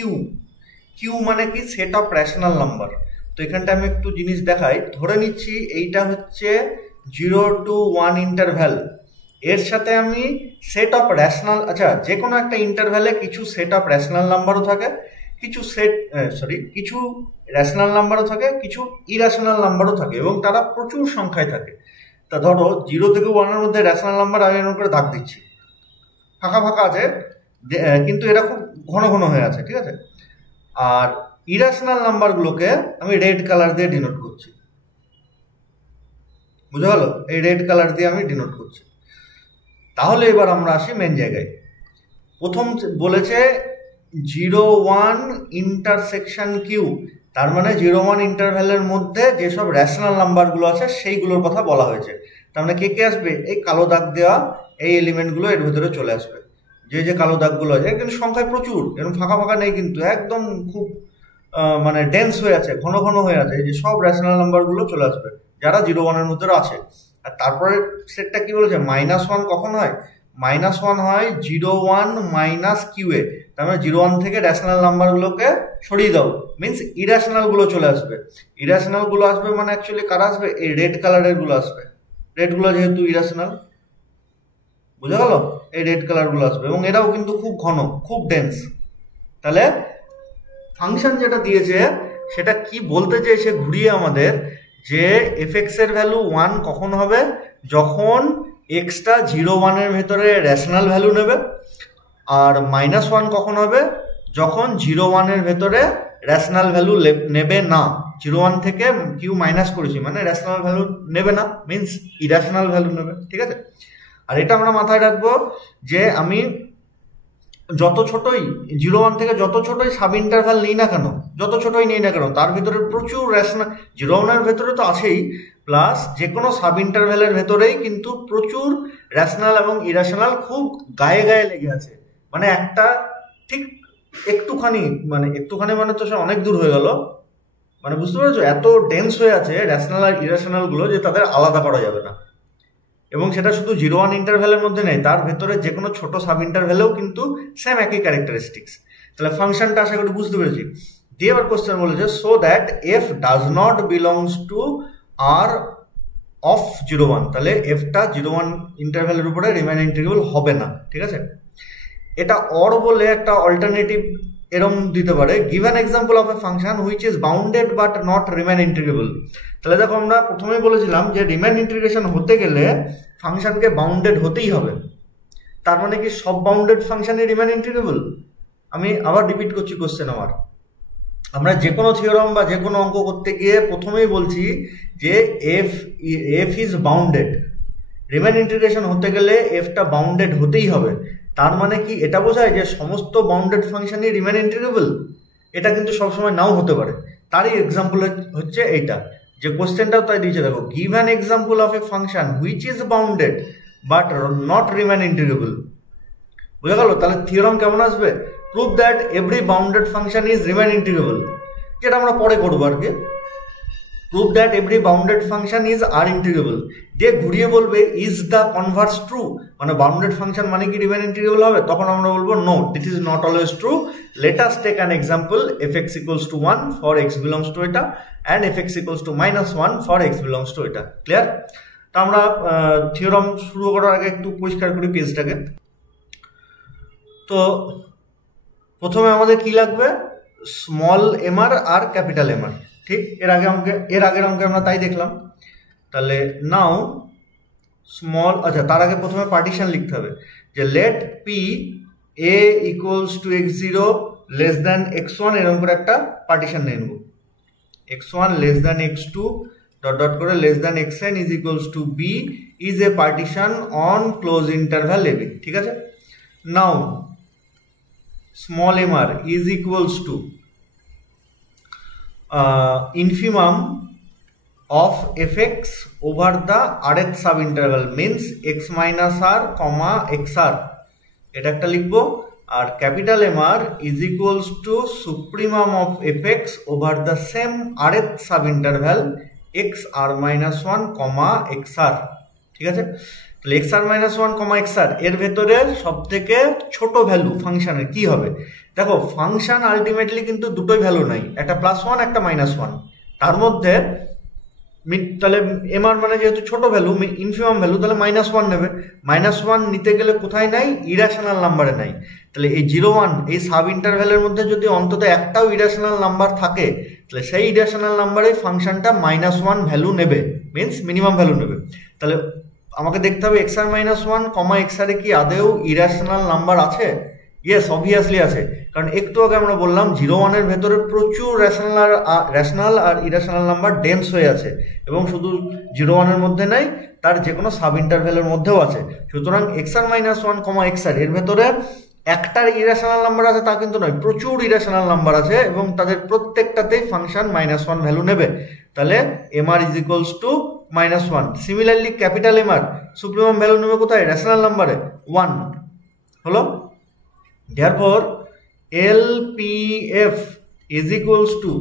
q মানে কি, সেট অফ রেশনাল নাম্বার। তো এখানটা আমি একটু জিনিস দেখাই, ধরে নিচ্ছি এইটা হচ্ছে 0 to 1 ইন্টারভ্যাল, এর সাথে আমি সেট অফ রেশনাল, আচ্ছা যে কোনো একটা ইন্টারভ্যালে কিছু সেট অফ রেশনাল নাম্বারও থাকে, কিছু রেশনাল নাম্বারও থাকে, কিছু ইরেশনাল নাম্বারও থাকে, এবং তারা প্রচুর সংখ্যায় থাকে। তা ধরো 0 থেকে 1-এর মধ্যে রেশনাল নাম্বার আমি এরকম করে দাগ দিচ্ছি, ফাঁকা ফাঁকা আছে কিন্তু এরা খুব ঘন ঘন হয়ে আছে, ঠিক আছে। আর ইরেশনাল নাম্বারগুলোকে আমি রেড কালার দিয়ে ডিনোট করছি, বুঝা গেল? এই রেড কালার দিয়ে আমি ডিনোট করছি। তাহলে এবার আমরা আসি মেন জায়গায়। প্রথম বলেছে 0, 1 ইন্টারসেকশন কিউ, তার মানে 0, 1 ইন্টারভ্যালের মধ্যে যেসব রেশনাল নাম্বারগুলো আছে সেইগুলোর কথা বলা হয়েছে। তার মানে কে কে আসবে, এই কালো দাগ দেওয়া এই এলিমেন্টগুলো এর ভিতরে চলে আসবে। যে কালো দাগগুলো আছে কিন্তু সংখ্যায় প্রচুর, এরকম ফাঁকা ফাঁকা নেই কিন্তু, একদম খুব মানে ডেন্স হয়ে আছে, ঘন ঘন হয়ে আছে, এই যে সব রেশনাল নাম্বারগুলো চলে আসবে যারা 0, 1-এর মধ্যে আছে। আর তারপরে সেটটা কি বলেছে, -1 কখন হয়, -1 হয় 0, 1 মাইনাস কিউ এ। তার মানে 0, 1 থেকে রেশনাল নাম্বারগুলোকে সরিয়ে দাও, মিনস ইরেশনাল গুলো চলে আসবে। ইরেশনাল গুলো আসবে মানে অ্যাকচুয়ালি কারা আসবে, এই রেড কালারের গুলো আসবে, রেডগুলো যেহেতু ইরেশনাল, বুঝা গেল? এই রেড কালার গুলো আসবে, এবং এরাও কিন্তু খুব ঘন, খুব ডেন্স। তাহলে ফাংশন যেটা দিয়েছে সেটা কি বলতে চেয়েছে ঘুরিয়ে আমাদের, যে এফএক্স এর ভ্যালু 1 কখন হবে, যখন এক্সটা 0, 1-এর ভেতরে রেশনাল ভ্যালু নেবে, আর -1 কখন হবে, যখন 0, 1-এর ভেতরে রেশনাল ভ্যালু নেবে না। 0, 1 থেকে কিউ মাইনাস করেছি মানে রেশনাল ভ্যালু নেবে না, মিনস ইরেশনাল ভ্যালু নেবে, ঠিক আছে। আর এটা আমরা মাথায় রাখবো যে আমি যত ছোটই 0, 1 থেকে যত ছোটই সাব ইন্টারভ্যাল নিই না কেন, যত ছোটই নিই না কেন, তার ভিতরে প্রচুর রেশনাল, 0, 1-এর ভেতরে তো আছেই, প্লাস যে কোনো সাব ইন্টারভ্যালের ভেতরেই কিন্তু প্রচুর রেশনাল এবং ইরেশনাল খুব গায়ে গায়ে লেগে আছে। মানে একটা ঠিক একটুখানি মানে তো সে অনেক দূর হয়ে গেল, মানে বুঝতে পেরেছো, এত ডেন্স হয়ে আছে রেশনাল আর ইরেশনাল গুলো যে তাদের আলাদা করা যাবে না। এবং সেটা শুধু 0, 1 ইন্টারভ্যালের মধ্যে নেই, তার ভেতরে যে কোনো ছোট সাব ইন্টারভ্যালেও কিন্তু সেম একই ক্যারেক্টারিস্টিক্স। তাহলে ফাংশনটা আশা করি বুঝতে পেরেছি। দিয়ে আবার কোশ্চেন বলেছে, so that f does not belongs to R of 0, 1। তাহলে এফটা 0, 1 ইন্টারভ্যালের উপরে রিমেইন ইন্টিগ্রেবল হবে না, ঠিক আছে। এটা অর বলে একটা অল্টারনেটিভ এরকম দিতে পারে, give an example of a function which is bounded but not Riemann integrable. তাহলে দেখো আমরা প্রথমেই বলেছিলাম যে রিমেইন ইন্টিগ্রেশন হতে গেলে ফাংশনকে বাউন্ডেড হতেই হবে। তার মানে কি সব বাউন্ডেড ফাংশনই রিমেইন ইন্টিগ্রেবল? আমি আবার রিপিট করছি কোশ্চেন আমার, আমরা যে কোনো থিওরাম বা যে কোনো অঙ্ক করতে গিয়ে প্রথমেই বলছি যে F is bounded, remain integration হতে গেলে এফটা বাউন্ডেড হতেই হবে। তার মানে কি এটা বোঝায় যে সমস্ত বাউন্ডেড ফাংশনই রিমেইন ইন্টিগ্রেবল? এটা কিন্তু সবসময় নাও হতে পারে। তারই এক্সাম্পল হচ্ছে এইটা, যে কোশ্চেনটাও তাই দিয়েছে, দেখো, give an example of a function which is bounded but not Riemann integrable. বুঝা গেল? তাহলে থিওরাম কেমন আসবে, prove that every bounded function is Riemann integrable, যেটা আমরা পরে করবো আর কি। Prove that every bounded function is R integrable, দিয়ে ঘুরিয়ে বলবে ইজ দ্য কনভার্স ট্রু, মানে বাউন্ডেড ফাংশন মানে কি রিমেইন ইন্টিগ্রেবল হবে? তখন আমরা বলবো no, this is not always true, let us take an example fx equals to 1 for x belongs to এটা, and fx equals to -1 for x belongs to এটা। Clear? তা আমরা থিওরাম শুরু করার আগে একটু পরিষ্কার করি পেজটাকে। তো প্রথমে আমাদের কি লাগবে, স্মল এমআর আর ক্যাপিটাল এমআর, ঠিক? এর আগের অঙ্কে আমরা তাই দেখলাম। তাহলে নাও স্মল, আচ্ছা তার আগে প্রথমে পার্টিশন লিখতে হবে, যে let P A equals to x0 less than x1, এরকম করে একটা পার্টিশন নিয়ে নেব, x1 less than x2 dot dot করে less than xn is equals to B is A partition on close interval AB. ঠিক আছে, now small mr is equals to infimum of fx over the rth sub interval means x minus r comma xr, এটা একটা লিখবো। আর capital mr is equals to supremum of fx over the same rth sub interval x r minus 1 comma xr। ঠিক আছে, তাহলে xr minus 1 comma xr এর ভেতরে সব থেকে ছোট ভ্যালু ফাংশনের কি হবে? দেখো ফাংশন আলটিমেটলি কিন্তু দুটোই ভ্যালু নাই, একটা +1 একটা -1, তার মধ্যে তাহলে mr মানে যেহেতু ছোট ভ্যালু ইনফিমাম ভ্যালু, তাহলে -1 নেবে। -1 নিতে গেলে কোথায় নাই? ইরেশনাল নাম্বারে নাই। তাহলে এই 0 1 এই সাব ইন্টারভ্যালের মধ্যে যদি অন্তত একটাও ইরেশনাল নাম্বার থাকে, তাহলে সেই ইরেশনাল নাম্বারে ফাংশনটা -1 ভ্যালু নেবে, মিনস মিনিমাম ভ্যালু নেবে। তাহলে আমাকে দেখতে হবে xr -1 কমা xr এ কি আদেও ইরেশনাল নাম্বার আছে? ইয়েস, অবভিয়াসলি আছে, কারণ একটু আগে আমরা বললাম 0 1 এর ভেতরে প্রচুর রেশনাল আর ইরেশনাল নাম্বার ডেন্স হয়ে আছে, এবং শুধু 0 1 এর মধ্যে নাই, তার যে কোনো সাব ইন্টারভ্যালের মধ্যেও আছে। সুতরাং xr -1 কমা xr এর ভেতরে একটার ইরেশনাল নাম্বার আছে তা কিন্তু নয়, প্রচুর ইরেশনাল নাম্বার আছে এবং তাদের প্রত্যেকটাতেই ফাংশন -1 ভ্যালু নেবে। তাহলে mr is equals to -1। Similarly capital mr supremum value নেবে কোথায়? রেশনাল নাম্বারে 1 হলো। Therefore LPF is equals to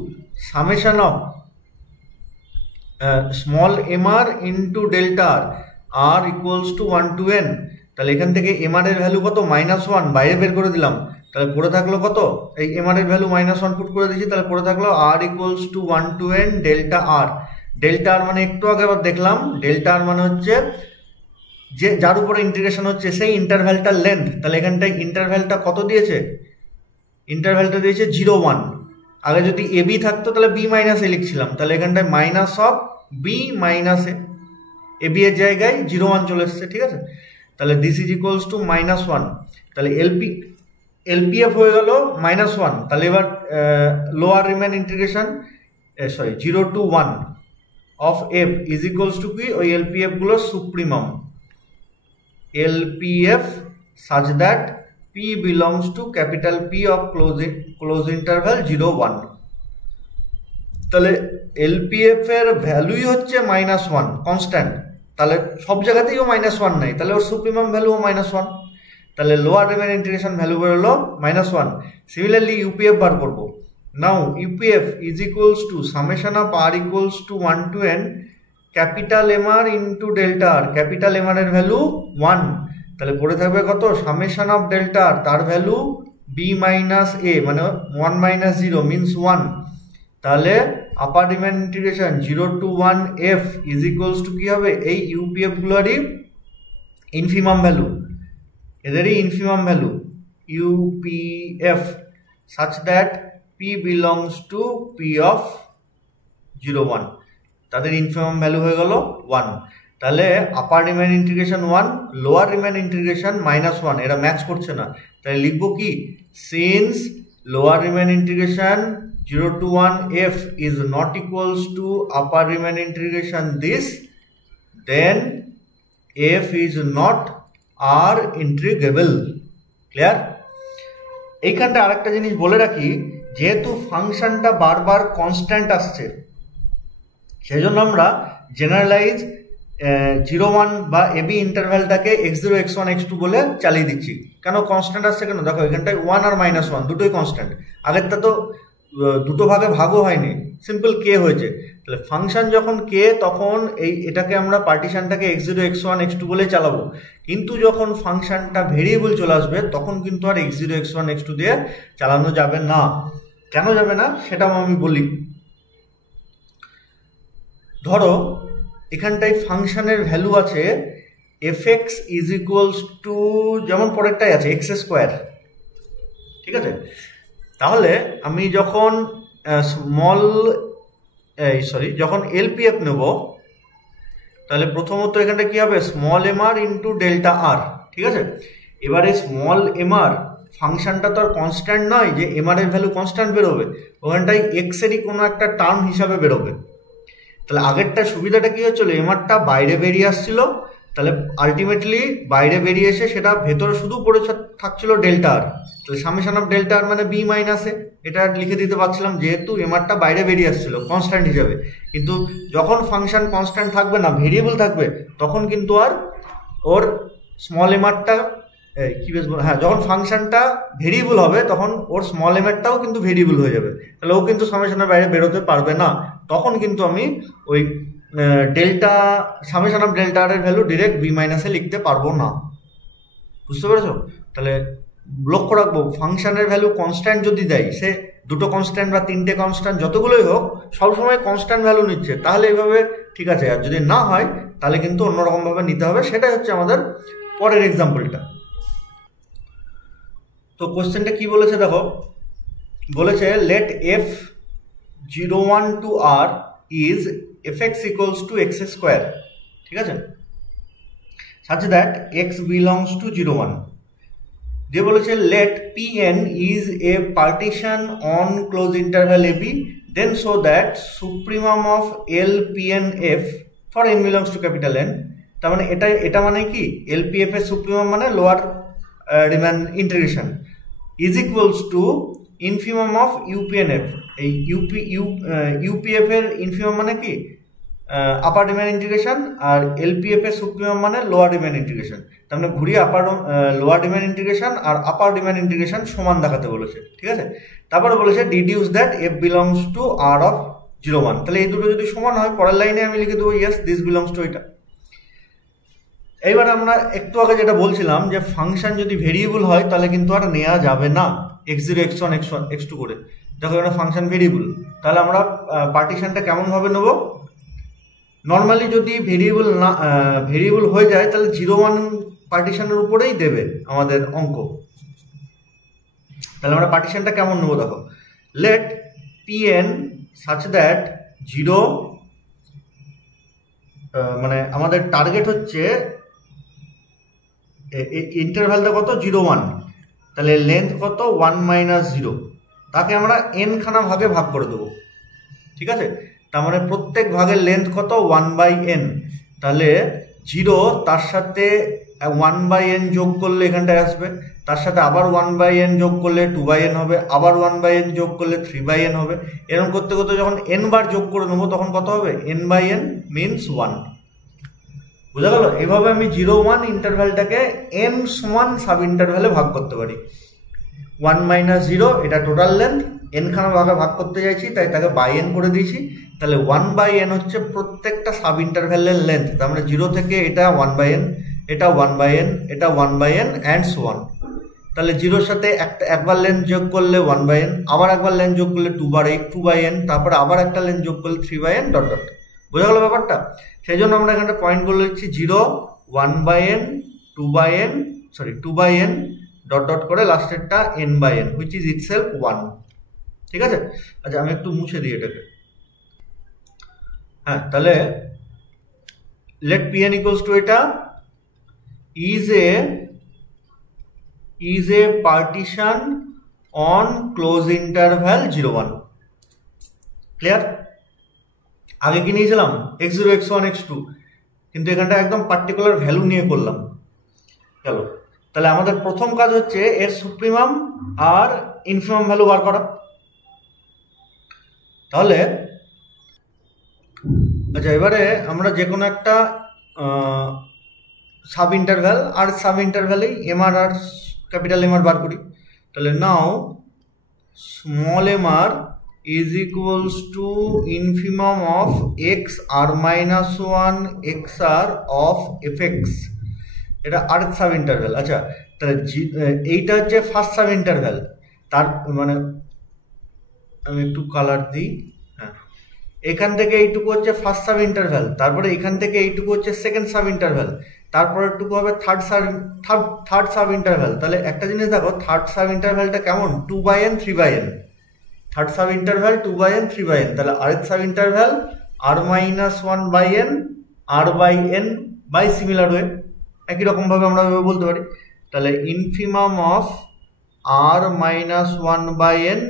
summation of small mr into delta r equals to 1 to n। তাহলে এখান থেকে mr এর ভ্যালু কত? -1, বাইরে বের করে দিলাম। তাহলে পড়ে থাকলো কত? এই mr এর ভ্যালু -1 পুট করে দিয়েছি, তাহলে পড়ে থাকলো r equals to 1 to n delta r। Delta r মানে একটু আগে আবার দেখলাম, ডেল্টা r মানে হচ্ছে যে যার উপরে ইন্টিগ্রেশন হচ্ছে সেই ইন্টারভ্যালটার লেন্থ। তাহলে এখানটায় ইন্টারভ্যালটা কত দিয়েছে? ইন্টারভ্যালটা দিয়েছে 0 1। আগে যদি এ বি থাকতো তাহলে বি মাইনাস এ লিখছিলাম, তাহলে এখানটায় minus of B minus a b এর জায়গায় 0 1 চলে এসছে। ঠিক আছে, তাহলে দিস ইজ ইকুয়ালস টু -1। তাহলে এলপিএফ হয়ে গেল -1। তাহলে এবার lower Riemann integration 0 to 1 of F is equals to কি? ওই এলপিএফ গুলো supremum LPF such that P belongs to capital P of close interval 0 1। তাহলে LPF এর ভ্যালুই হচ্ছে -1 কনস্ট্যান্ট, তাহলে সব জায়গাতেই ও -1 নাই, তাহলে ওর সুপ্রিমাম ভ্যালু ও -1। তাহলে লোয়ার রিমেন ইন্টিগ্রেশন ভ্যালু বেরোলো -1। সিমিলারলি ইউপিএফ বার করবো। Now UPF is equals to summation of r equals to 1 to n capital mr into delta r। Capital mr এর ভ্যালু 1, তাহলে পড়ে থাকবে কত? সামেশন অফ ডেল্টা r, তার ভ্যালু b মাইনাস a, মানে 1 মাইনাস 0 মিনস 1। তাহলে upper Riemann integration 0 to 1 f is equals to কি হবে? এই ইউপিএফ গুলোরই ইনফিমাম ভ্যালু, এদেরই infimum value UPF such that p belongs to p of 0 1। তাদের infimum value হয়ে গেল 1। তাহলে upper Riemann integration 1, lower Riemann integration -1, এরা ম্যাচ করছে না। তাহলে লিখবো কি? Since lower Riemann integration 0 to 1 f is not equals to upper riemann integration this, then f is not r integrable। Clear? এইখানটা আরেকটা জিনিস বলে রাখি, যেহেতু ফাংশনটা বারবার কনস্ট্যান্ট আসছে, সেই জন্য আমরা জেনারেলাইজ 0 1 বা এবি ইন্টারভ্যালটাকে x0 x1 x2 বলে চালিয়ে দিচ্ছি। কেন কনস্ট্যান্ট আসছে? কেন দেখো এখানটায় 1 আর -1 দুটোই কনস্ট্যান্ট, আগেরটা তো দুটো ভাগে ভাগও হয়নি, সিম্পল কে হয়েছে। তাহলে ফাংশন যখন কে, তখন এটাকে আমরা পার্টিশনটাকে x0 x1 x2 বলে চালাবো। কিন্তু যখন ফাংশনটা ভেরিয়েবল চলে আসবে তখন কিন্তু আর x0 x1 x2 দিয়ে চালানো যাবে না। কেন যাবে না সেটাও আমি বলি। ধরো এখানটায় ফাংশনের ভ্যালু আছে fx ইজ ইকুয়ালস টু, যেমন পরেরটাই আছে x²। ঠিক আছে, তাহলে আমি যখন যখন এলপিএফ নেব, তাহলে প্রথমত এখানটা কি হবে? Small mr into delta r। ঠিক আছে, এবারে স্মল mr ফাংশনটা তো আর কনস্ট্যান্ট নয় যে mr এর ভ্যালু কনস্ট্যান্ট বেরোবে, ওখানটায় x এরই কোনো একটা টার্ম হিসাবে বেরোবে। তাহলে আগেরটা সুবিধাটা কি হচ্ছিল, এমআরটা বাইরে বেরিয়ে আসছিল, তাহলে আলটিমেটলি বাইরে বেরিয়ে এসে সেটা ভেতরে শুধু পড়ে থাকছিল ডেল্টা আর, তাহলে সামেশন অফ ডেল্টা আর মানে বি মাইনাস এ, এটা লিখে দিতে পারছিলাম যেহেতু এমআরটা বাইরে বেরিয়ে আসছিল কনস্ট্যান্ট হিসাবে। কিন্তু যখন ফাংশন কনস্ট্যান্ট থাকবে না, ভেরিয়েবল থাকবে, তখন কিন্তু আর ওর স্মল এমআরটা কি বেশ বল, হ্যাঁ, যখন ফাংশনটা ভেরিয়েবল হবে তখন ওর স্মল এমআরটাও কিন্তু ভেরিয়েবল হয়ে যাবে, তাহলে ও কিন্তু সামেশনের বাইরে বেরোতে পারবে না। তখন কিন্তু আমি ওই delta summation of delta R এর ভ্যালু ডিরেক্ট বি মাইনাসে লিখতে পারবো না। বুঝতে পেরেছো? তাহলে লক্ষ্য রাখবো, ফাংশনের ভ্যালু কনস্ট্যান্ট যদি দেয়, সে দুটো কনস্ট্যান্ট বা তিনটে কনস্ট্যান্ট যতগুলোই হোক সবসময় কনস্ট্যান্ট ভ্যালু নিচ্ছে, তাহলে এইভাবে ঠিক আছে। আর যদি না হয় তাহলে কিন্তু অন্যরকমভাবে নিতে হবে। সেটাই হচ্ছে আমাদের পরের এক্সাম্পলটা। তো কোশ্চেনটা কি বলেছে দেখো, বলেছে let f 0 1 to r is fx equals to x square, ঠিক আছে, such that x belongs to 0 1। দিয়ে বলেছে let pn is a partition on closed interval ab, then so that supremum of l pn f for n belongs to capital N। তার মানে এটা মানে কি, LPF এর সুপ্রিমাম মানে lower Riemann integration is equals to infimum of UPNF। এই UPF এর infimum মানে কি, আপার রিমান ইন্টিগ্রেশন, আর LPF এর সুপ্রিমাম মানে লোয়ার রিমান ইন্টিগ্রেশন। তার মানে ঘুরিয়ে লোয়ার রিমান ইন্টিগ্রেশন আর আপার রিমান ইন্টিগ্রেশন সমান দেখাতে বলেছে, ঠিক আছে। তারপরে বলেছে deduce that f belongs to r of 0 1। তাহলে এই দুটো যদি সমান হয়, পরের লাইনে আমি লিখে দেবো ইয়েস দিস বিলংস টু এটা। এইবার আমরা একটু আগে যেটা বলছিলাম যে ফাংশন যদি ভেরিয়েবল হয় তাহলে কিন্তু আর নেওয়া যাবে না x0 x1 x1 x2 করে। দেখো এটা ফাংশন ভেরিয়েবল, তাহলে আমরা পার্টিশনটা কেমনভাবে নেব, নর্মালি যদি ভেরিয়েবল হয়ে যায় তাহলে 0 1 পার্টিশনের উপরেই দেবে আমাদের অঙ্ক। তাহলে আমরা পার্টিশনটা কেমন নেব দেখো, লেট pn সাচ দ্যাট 0 মানে আমাদের টার্গেট হচ্ছে ইন্টারভ্যালটা কত 0 1, তাহলে লেন্থ কত 1 - 0, তাকে আমরা n খানা ভাগে ভাগ করে দেবো, ঠিক আছে। তার মানে প্রত্যেক ভাগের লেন্থ কত 1/n, তাহলে 0 তার সাথে 1/n যোগ করলে এখানটায় আসবে, তার সাথে আবার 1/n যোগ করলে 2/n হবে, আবার 1/n যোগ করলে 3/n হবে। এরকম করতে করতে যখন n বার যোগ করে নেবো তখন কত হবে, n/n মিনস 1। বুঝা গেল? এইভাবে আমি 0 1 ইন্টারভ্যালটাকে n সমান সাব ইন্টারভ্যালে ভাগ করতে পারি। 1 - 0 এটা টোটাল লেন্থ, n খানা ভাগে ভাগ করতে চাইছি তাই তাকে বাই n করে দিয়েছি। তাহলে 1/n হচ্ছে প্রত্যেকটা সাব ইন্টারভ্যালের লেন্থ, তার মানে 0 থেকে এটা 1/n, এটা 1/n, এটা 1/n অ্যান্ড সো অন। তাহলে 0-র সাথে একবার লেন্থ যোগ করলে 1/n, আবার একবার লেন্থ যোগ করলে 2/n, তারপরে আবার একটা লেন্থ যোগ করলে 3/n ডট ডট। বোঝা গেল ব্যাপারটা? সেই জন্য আমরা এখানে পয়েন্ট বলে দিচ্ছি 0 1/n 2/n ডট ডট করে লাস্টেরটা n/n হুইচ ইজ ইটসেলফ 1, ঠিক আছে। আচ্ছা আমি একটু মুছে দিই এটাকে। হ্যাঁ, তাহলে লেট pn ইকুয়ালস টু এটা is a partition on close interval 0 1। Clear? আগে কি নিয়েছিলাম x0 x1 x2, কিন্তু এখানটা একদম পার্টিকুলার ভ্যালু নিয়ে করলাম। চলো, তাহলে আমাদের প্রথম কাজ হচ্ছে এর সুপ্রিমাম আর ইনফিমাম ভ্যালু বার করা। তাহলে আচ্ছা এবারে আমরা যে কোনো একটা সাব ইন্টারভ্যাল আর সাব ইন্টারভ্যালেই এমআর আর ক্যাপিটাল এমআর বার করি। তাহলে now small MR is equals to infimum of xr minus 1 xr of fx, এটা আরেক সাব ইন্টারভ্যাল। আচ্ছা তাহলে এইটা হচ্ছে ফার্স্ট সাব ইন্টারভ্যাল, তার মানে আমি একটু কালার দিই। হ্যাঁ, এখান থেকে এইটুকু হচ্ছে ফার্স্ট সাব ইন্টারভ্যাল, তারপরে এখান থেকে এইটুকু হচ্ছে সেকেন্ড সাব ইন্টারভ্যাল, তারপরেরটুকু হবে থার্ড সাব ইন্টারভ্যাল। তাহলে একটা জিনিস দেখো, থার্ড সাব ইন্টারভ্যালটা কেমন 2/n 3/n, third sub interval 2/n 3/n। তাহলে আরেক sub interval r - 1/n r/n by similar way, একই রকম ভাবে আমরা বলতে পারি। তাহলে infimum of r - 1/n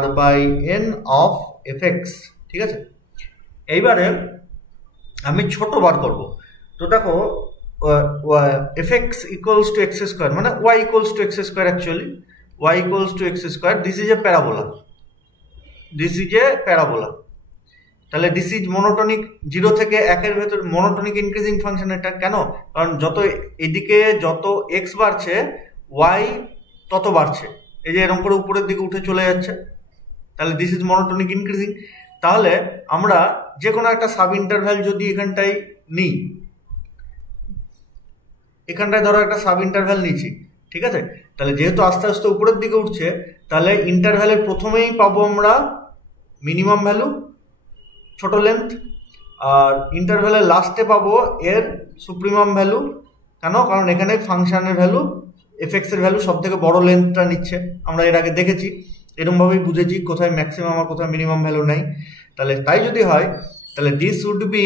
r/n of fx, ঠিক আছে। এইবারে আমি ছোট বার করব। তো দেখো fx equals to x square মানে y equals to x square, actually y equals to x square, this is a parabola, this is a parabola। তাহলে দিস ইজ মনোটনিক, 0 থেকে 1 এর ভেতর মনোটনিক ইনক্রিজিং ফাংশন। এটা কেন? কারণ যত এদিকে যত x বাড়ছে y তত বাড়ছে, এই যে এরকম করে উপরের দিকে উঠে চলে যাচ্ছে, তাহলে দিস ইজ মনোটনিক ইনক্রিজিং। তাহলে আমরা যে কোনো একটা সাব ইন্টারভ্যাল যদি এখানটায় নিই, এখানটায় ধরো একটা সাব ইন্টারভ্যাল নিচ্ছি, ঠিক আছে, তাহলে যেহেতু আস্তে আস্তে উপরের দিকে উঠছে, তাহলে ইন্টারভ্যালের প্রথমেই পাবো আমরা মিনিমাম ভ্যালু, ছোট লেন্থ, আর ইন্টারভ্যালের লাস্টে পাবো এর সুপ্রিমাম ভ্যালু। কেন? কারণ এখানে ফাংশনের ভ্যালু, এফএক্স এর ভ্যালু সব থেকে বড় লেন্থটা নিচ্ছে, আমরা এর আগে দেখেছি, এরকমভাবেই বুঝেছি কোথায় ম্যাক্সিমাম আর কোথায় মিনিমাম ভ্যালু নেই। তাহলে তাই যদি হয়, তাহলে দিস উড বি,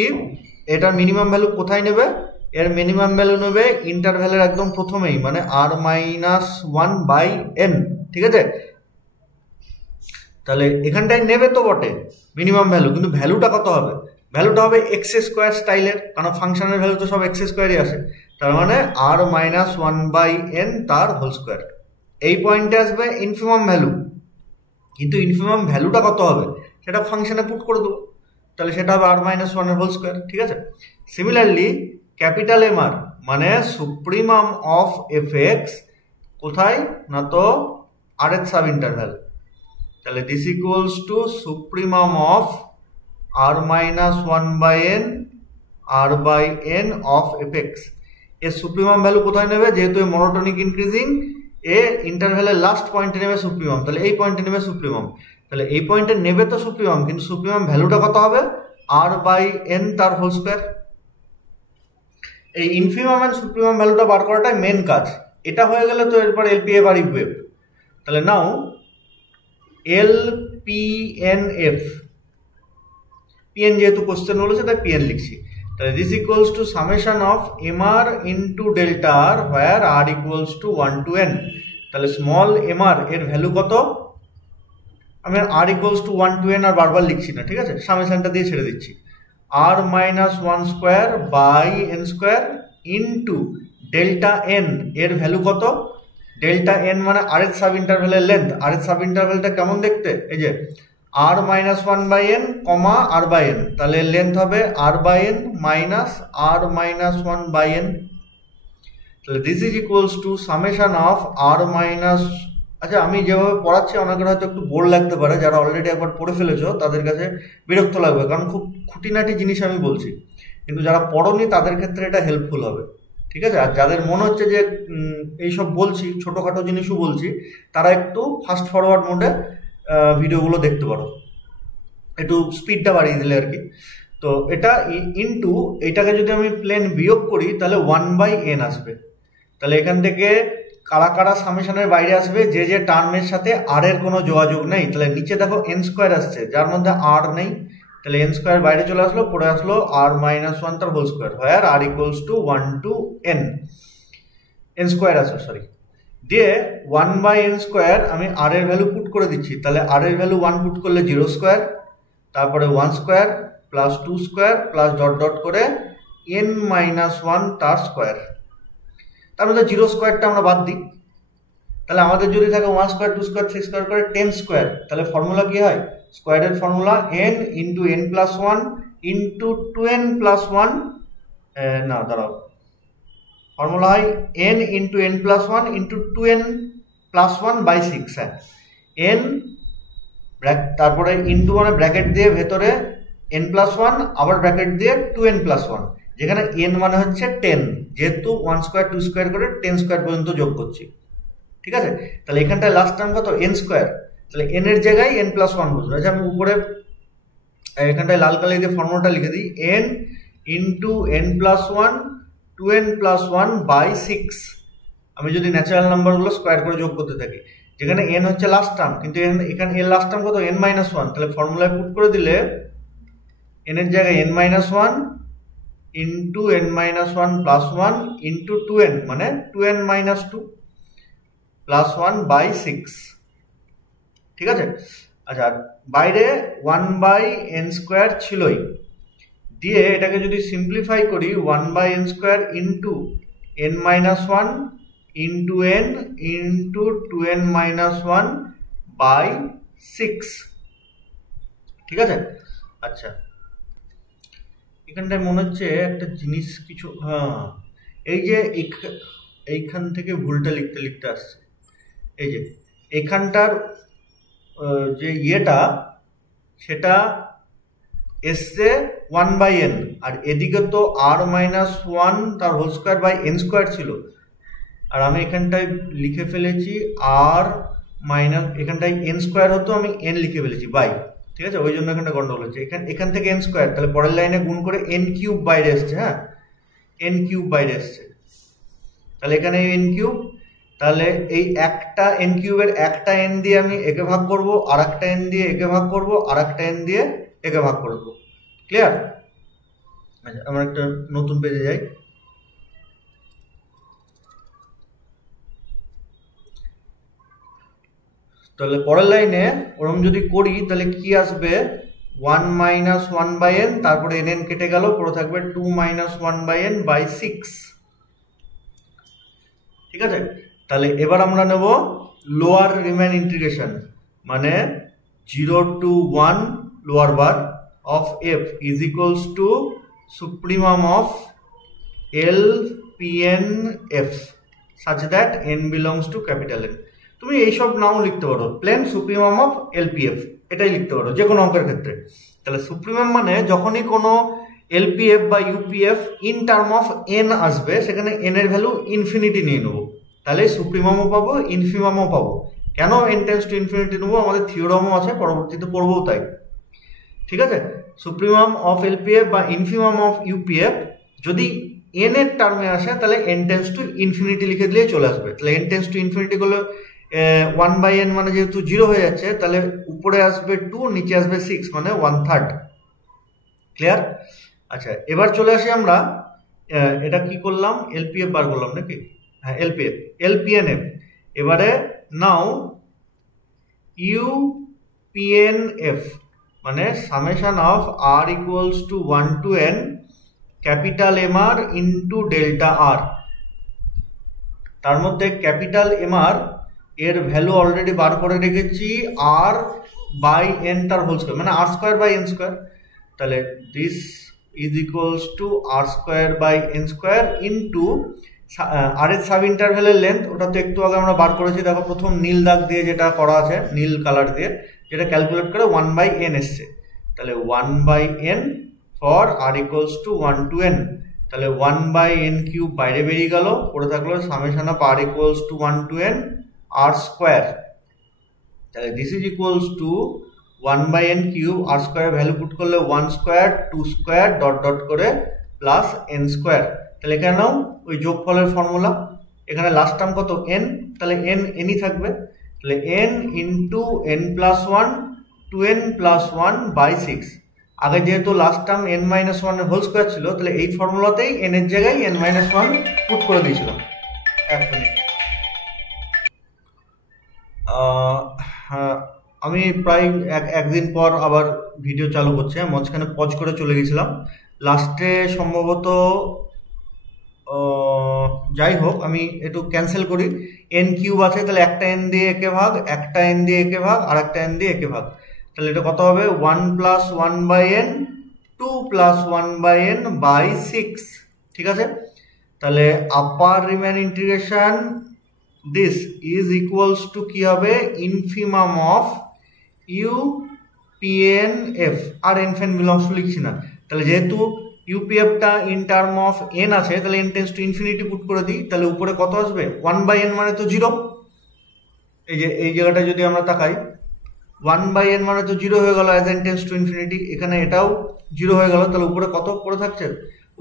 এটার মিনিমাম ভ্যালু কোথায় নেবে? এর মিনিমাম ভ্যালু নেবে ইন্টারভ্যালের একদম প্রথমেই, মানে r-1/n, ঠিক আছে। তাহলে এখানটায় নেবে তো বটে মিনিমাম ভ্যালু, কিন্তু ভ্যালুটা কত হবে? ভ্যালুটা হবে এক্স স্কোয়ার স্টাইলের, কারণ ফাংশনের ভ্যালু তো সব এক্স স্কোয়ারই আসে, তার মানে r-1/n তার হোল স্কোয়ার। এই পয়েন্টে আসবে ইনফিমাম ভ্যালু, কিন্তু ইনফিমাম ভ্যালুটা কত হবে সেটা ফাংশনে পুট করে দেবো, তাহলে সেটা হবে r-1 এর হোল স্কোয়ার, ঠিক আছে। সিমিলারলি ক্যাপিটাল এমআর মানে সুপ্রিমাম অফ এফএক্স কোথায়? না তো আর এর সাব ইন্টারভ্যাল, তাহলে this equals to supremum of r-1/n r/n of FX. এর সুপ্রিমাম ভ্যালু কোথায় নেবে? যেহেতু এই মনোটনিক ইনক্রিজিং, এ ইন্টারভ্যালের লাস্ট পয়েন্টে নেবে সুপ্রিমাম, তাহলে এই পয়েন্টে নেবে সুপ্রিমাম, তাহলে এই পয়েন্টে নেবে তো সুপ্রিমাম, কিন্তু সুপ্রিমাম ভ্যালুটা কত হবে? r/n তার হোল স্কোয়ার। এই ইনফিমাম এন্ড সুপ্রিমাম ভ্যালুটা বার করাটাই মেন কাজ। এটা হয়ে গেলে তো এরপর এলপি এবার ইকুয়েভ। তাহলে নাও LPNF, পিএন যেহেতু কোশ্চেন বলেছে তাই পিএন লিখছি, তাহলে this equals to summation of mr into delta r, where r equals to 1 to n। তাহলে স্মল mr এর ভ্যালু কত? আমি r equals to 1 to n আর বারবার লিখছি না, ঠিক আছে, সামেশনটা দিয়ে ছেড়ে দিচ্ছি। r-1 square by n square into delta n এর ভ্যালু কত? ডেল্টা n মানে আর এর সাব ইন্টারভ্যালের লেন্থ। আর এর সাব ইন্টারভ্যালটা কেমন দেখতে? এই যে r-1/n কমা r/n, তাহলে লেন্থ হবে r/n মাইনাস r-1/n। তাহলে this is equals to summation of r minus, আচ্ছা আমি যেভাবে পড়াচ্ছি অনেকের হয়তো একটু বোর লাগতে পারে, যারা অলরেডি একবার পড়ে ফেলেছো তাদের কাছে বিরক্ত লাগবে, কারণ খুব খুঁটিনাটি জিনিস আমি বলছি, কিন্তু যারা পড়োনি তাদের ক্ষেত্রে এটা হেল্পফুল হবে, ঠিক আছে। আর যাদের মনে হচ্ছে যে এইসব বলছি ছোটোখাটো জিনিসও বলছি, তারা একটু ফাস্ট ফরওয়ার্ড মোডে ভিডিওগুলো দেখতে পারো, একটু স্পিডটা বাড়িয়ে দিলে আর কি। তো এটা ইনটু এটাকে যদি আমি প্লেন বিয়োগ করি তাহলে 1/n আসবে। তাহলে এখান থেকে কারা কারা সামেশনের বাইরে আসবে? যে যে টার্মের সাথে আর এর কোনো যোগাযোগ নেই। তাহলে নিচে দেখো n স্কোয়ার আসছে, যার মধ্যে আর নেই, তাহলে n স্কোয়ার বাইরে চলে আসলো, পরে আসলো r-1 তার whole square, where r equals to 1 to n, n square আসবে সরি, দিয়ে 1/n স্কোয়ার আমি আর এর ভ্যালু পুট করে দিচ্ছি, তাহলে আর এর ভ্যালু 1 পুট করলে 0 স্কোয়ার, তারপরে 1 square plus 2 square plus dot dot করে n-1 তার স্কোয়ার। তার মধ্যে 0 স্কোয়ারটা আমরা বাদ দিই, তাহলে আমাদের যদি থাকে 1 স্কোয়ার 2 স্কোয়ার 3 স্কোয়ার করে 10 স্কোয়ার, তাহলে ফর্মুলা কি হয়? স্কোয়ারের formula n into n+1 into 2n+1, না দাঁড়াও, ফর্মুলা হয় n into n+1 into 2n+1/6, হ্যাঁ, n তারপরে ইন্টু মানে ব্র্যাকেট দিয়ে ভেতরে n+1 আবার ব্র্যাকেট দিয়ে 2n+1, যেখানে n মানে হচ্ছে 10, যেহেতু 1 স্কোয়ার 2 স্কোয়ার করে 10 স্কোয়ার পর্যন্ত যোগ করছি, ঠিক আছে। তাহলে এখানটায় লাস্ট টার্ম কত? n স্কোয়ার, তাহলে n এর জায়গায় n+1 বসবে। আচ্ছা আমি উপরে এখানটায় লাল কালি দিয়ে ফর্মুলাটা লিখে দিই, n ইন্টু n+1 2n+1/6। আমি যদি ন্যাচারাল নাম্বারগুলো স্কোয়ার করে যোগ করতে থাকি, যেখানে n হচ্ছে লাস্ট টার্ম, কিন্তু এখানে এর লাস্ট টার্ম কত? n-1, তাহলে ফর্মুলায় পুট করে দিলে n এর জায়গায় n-1 into n-1+1 into 2n মানে 2n-2 প্লাস 1/6, ঠিক আছে। আচ্ছা বাইরে 1/n স্কোয়ার ছিলই, দিয়ে এটাকে যদি সিম্পলিফাই করি 1/n² into n-1 into n into 2n-1/6, ঠিক আছে। আচ্ছা, এখানটায় মনে হচ্ছে একটা জিনিস কিছু, হ্যাঁ, এই যে এইখান থেকে ভুলটা লিখতে লিখতে আসছে। এই যে এখানটার যে ইয়েটা সেটা এসছে 1/n, আর এদিকে তো r-1 তার হোল স্কোয়ার বাই n² ছিল, আর আমি এখানটায় লিখে ফেলেছি r মাইনাস, এখানটায় n² হতো, আমি n লিখে ফেলেছি বাই, ঠিক আছে, ওই জন্য এখানটা গন্ডগোল হচ্ছে। এখান থেকে n², তাহলে পরের লাইনে গুণ করে n³ বাইরে এসছে, হ্যাঁ, n³ বাইরে এসছে, তাহলে এখানে n³, তাহলে এই একটা n³ এর একটা n দিয়ে আমি একে ভাগ করব, আর একটা n দিয়ে একে ভাগ করব, আর একটা n দিয়ে একে ভাগ করব, ক্লিয়ার? আচ্ছা, আমরা একটা নতুন পেজে যাই। তাহলে পরের লাইনে ওরকম যদি করি তাহলে কি আসবে, 1-1/n, তারপরে n কেটে গেল, পুরো থাকবে 2-1/n/6, ঠিক আছে। তাহলে এবার আমরা নেব লোয়ার রিমেন ইন্টিগ্রেশন, মানে 0 to 1 lower bar of f is equals to supremum of LPNF such that n belongs to capital N। তুমি এইসব নাও লিখতে পারো, প্লেন সুপ্রিমাম অফ LPF এটাই লিখতে পারো যে কোনো অঙ্কের ক্ষেত্রে। তাহলে সুপ্রিমাম মানে যখনই কোনো LPF বা UPF in term of n আসবে, সেখানে n এর ভ্যালু ইনফিনিটি নিয়ে নেবো, তাহলে সুপ্রিমামও পাবো, ইনফিমামও পাবো। কেন n টেন্ডস টু ইনফিনিটি নেবো, আমাদের থিওরামও আছে, পরবর্তীতে পড়বও তাই, ঠিক আছে। সুপ্রিমাম অফ LPF বা ইনফিমাম অফ UPF যদি n এর টার্মে আসে তাহলে n টেন্ডস টু ইনফিনিটি লিখে দিলেই চলে আসবে। তাহলে n টেন্ডস টু ইনফিনিটি করলে 1/n মানে যেহেতু 0 হয়ে যাচ্ছে, তাহলে উপরে আসবে 2, নিচে আসবে 6, মানে 1/3, ক্লিয়ার? আচ্ছা, এবার চলে আসি আমরা, এটা কি করলাম, LPF বার করলাম নাকি, হ্যাঁ LPNF। এবারে নাও UPNF মানে summation of r equals to 1 to n capital MR into delta R। তার মধ্যে ক্যাপিটাল MR এর ভ্যালু অলরেডি বার করে রেখেছি r/n তার হোল স্কোয়ার, মানে r²/n²। তাহলে this is equals to r²/n² into R এর সাব ইন্টারভ্যালের লেন্থ, ওটা তো একটু আগে আমরা বার করেছি, দেখো প্রথম নীল দাগ দিয়ে যেটা করা আছে, নীল কালার দিয়ে যেটা ক্যালকুলেট করে 1/n এসছে, তাহলে 1/n for r equals to 1 to n, তাহলে 1/n³ বাইরে বেরিয়ে গেল, পড়ে থাকলো summation of r equals to 1 to n r²। তাহলে this is equals two 1/n³ r² value put করলে 1² 2² ডট ডট করে প্লাস n²। তাহলে এখানেও ওই যোগফলের ফর্মুলা, এখানে লাস্ট টার্ম কত n, তাহলে n nই থাকবে, তাহলে n ইন্টু n+1 2n+1/6। আগে যেহেতু লাস্ট টার্ম n-1 এর হোল স্কোয়ার ছিল, তাহলে এই ফর্মুলাতেই n এর জায়গায় n-1 পুট করে দিয়েছিলাম। এক মিনিট, আমি প্রায় একদিন পর আবার ভিডিও চালু করছি, মাঝখানে পজ করে চলে গেছিলাম, লাস্টে সম্ভবত, যাই হোক আমি একটু ক্যান্সেল করি, n³ আছে, তাহলে একটা n দিয়ে একে ভাগ, একটা n দিয়ে একে ভাগ, আর একটা n দিয়ে একে ভাগ, তাহলে এটা কত হবে 1+1/n 2+1/n/6, ঠিক আছে। তাহলে upper Riemann integration this is equals to কি হবে, ইনফিমাম অফ UPNF, আর ইনফিন বিলংস টু লিখছি না, তাহলে যেহেতু UPFটা ইন টার্ম অফ n আছে, তাহলে n tends to infinity put করে দিই, তাহলে উপরে কত আসবে 1/n মানে তো 0, এই যে এই জায়গাটা যদি আমরা তাকাই 1/n মানে তো 0 হয়ে গেল, as n tends to infinity, এখানে এটাও 0 হয়ে গেল, তাহলে উপরে কত পড়ে থাকছে,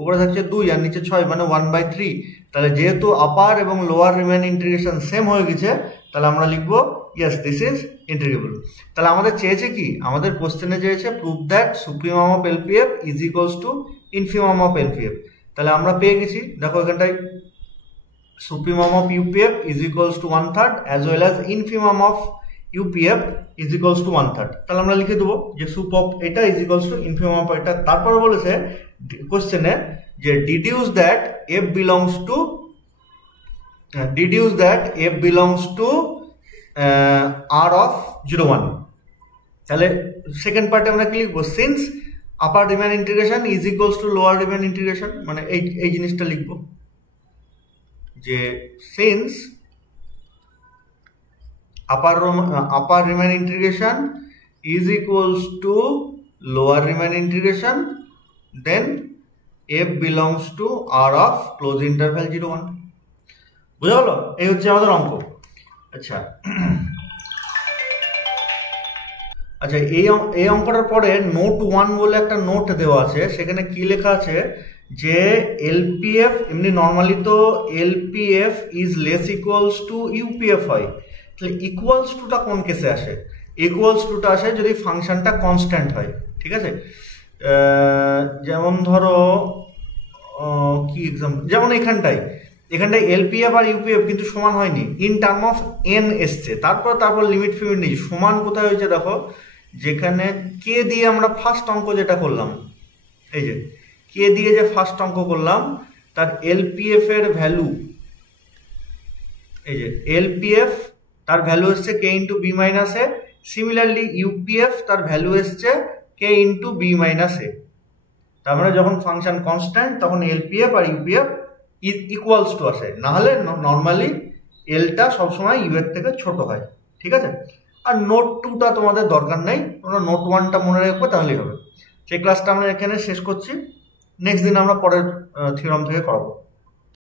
উপরে থাকছে 2 আর নিচে 6, মানে 1/3। তাহলে যেহেতু আপার এবং লোয়ার রিমেন ইন্টিগ্রেশন সেম হয়ে গেছে, তাহলে আমরা লিখবো ইয়েস দিস ইজ ইন্টিগ্রেবল। তাহলে আমাদের চেয়েছে কি, আমাদের কোশ্চেনে চেয়েছে prove that supremum of LPF is equals to infimum of LPF। তাহলে আমরা পেয়ে গেছি, দেখো এখানটায় supremum of UPF is equals to 1/3 as well as infimum of UPF is equals to 1/3। তাহলে আমরা লিখে দেবো যে সুপ অফ এটা is equals to infimum of এটা। তারপরে বলেছে কোশ্চেনে যে deduce that f belongs to R of 0 1। তাহলে সেকেন্ড পার্টে আমরা কি লিখবো, since upper Riemann integration is equals to lower Riemann integration, মানে এই জিনিসটা লিখবো যে since upper Riemann integration is equals to lower Riemann integration, then f belongs to r of close interval 0 1। বুঝা হলো? এই হচ্ছে আমাদের অঙ্ক। আচ্ছা আচ্ছা এই অঙ্কটার পরে নোট 1 বলে একটা নোট দেওয়া আছে, সেখানে কি লেখা আছে যে এলপিএফ, এমনি নর্মালি তো LPF is less equals two UPF হয়, তাহলে ইকুয়ালস টুটা কোন কেসে আসে? ইকুয়ালস টুটা আসে যদি ফাংশনটা কনস্ট্যান্ট হয়, ঠিক আছে? যেমন ধরো কি এক্সাম্পল, যেমন এখানটায় এলপিএফ আর ইউপিএফ কিন্তু সমান হয়নি, ইন টার্ম অফ এন এসছে, তারপর লিমিট ফিমিট নেই, সমান কোথায় হয়েছে দেখো, যেখানে কে দিয়ে আমরা ফার্স্ট অঙ্ক যেটা করলাম, এই যে কে দিয়ে যে ফার্স্ট অঙ্ক করলাম তার এলপিএফ এর ভ্যালু, এই যে এলপিএফ তার ভ্যালু এসছে k into B minus a, similarly UPF তার ভ্যালু এসছে কে ইন্টু বি মাইনাস এ। তার মানে যখন ফাংশন কনস্ট্যান্ট তখন এলপিএফ আর ইউপিএফ ইকুয়ালস টু আসে, না হলে নর্মালি এলটা সবসময় ইউ এর থেকে ছোট হয়, ঠিক আছে? আর নোট 2টা তোমাদের দরকার নেই, তোমরা নোট 1টা মনে রাখবে তাহলেই হবে। সেই ক্লাসটা আমরা এখানে শেষ করছি, নেক্সট দিন আমরা পরের থিওরাম থেকে করাবো।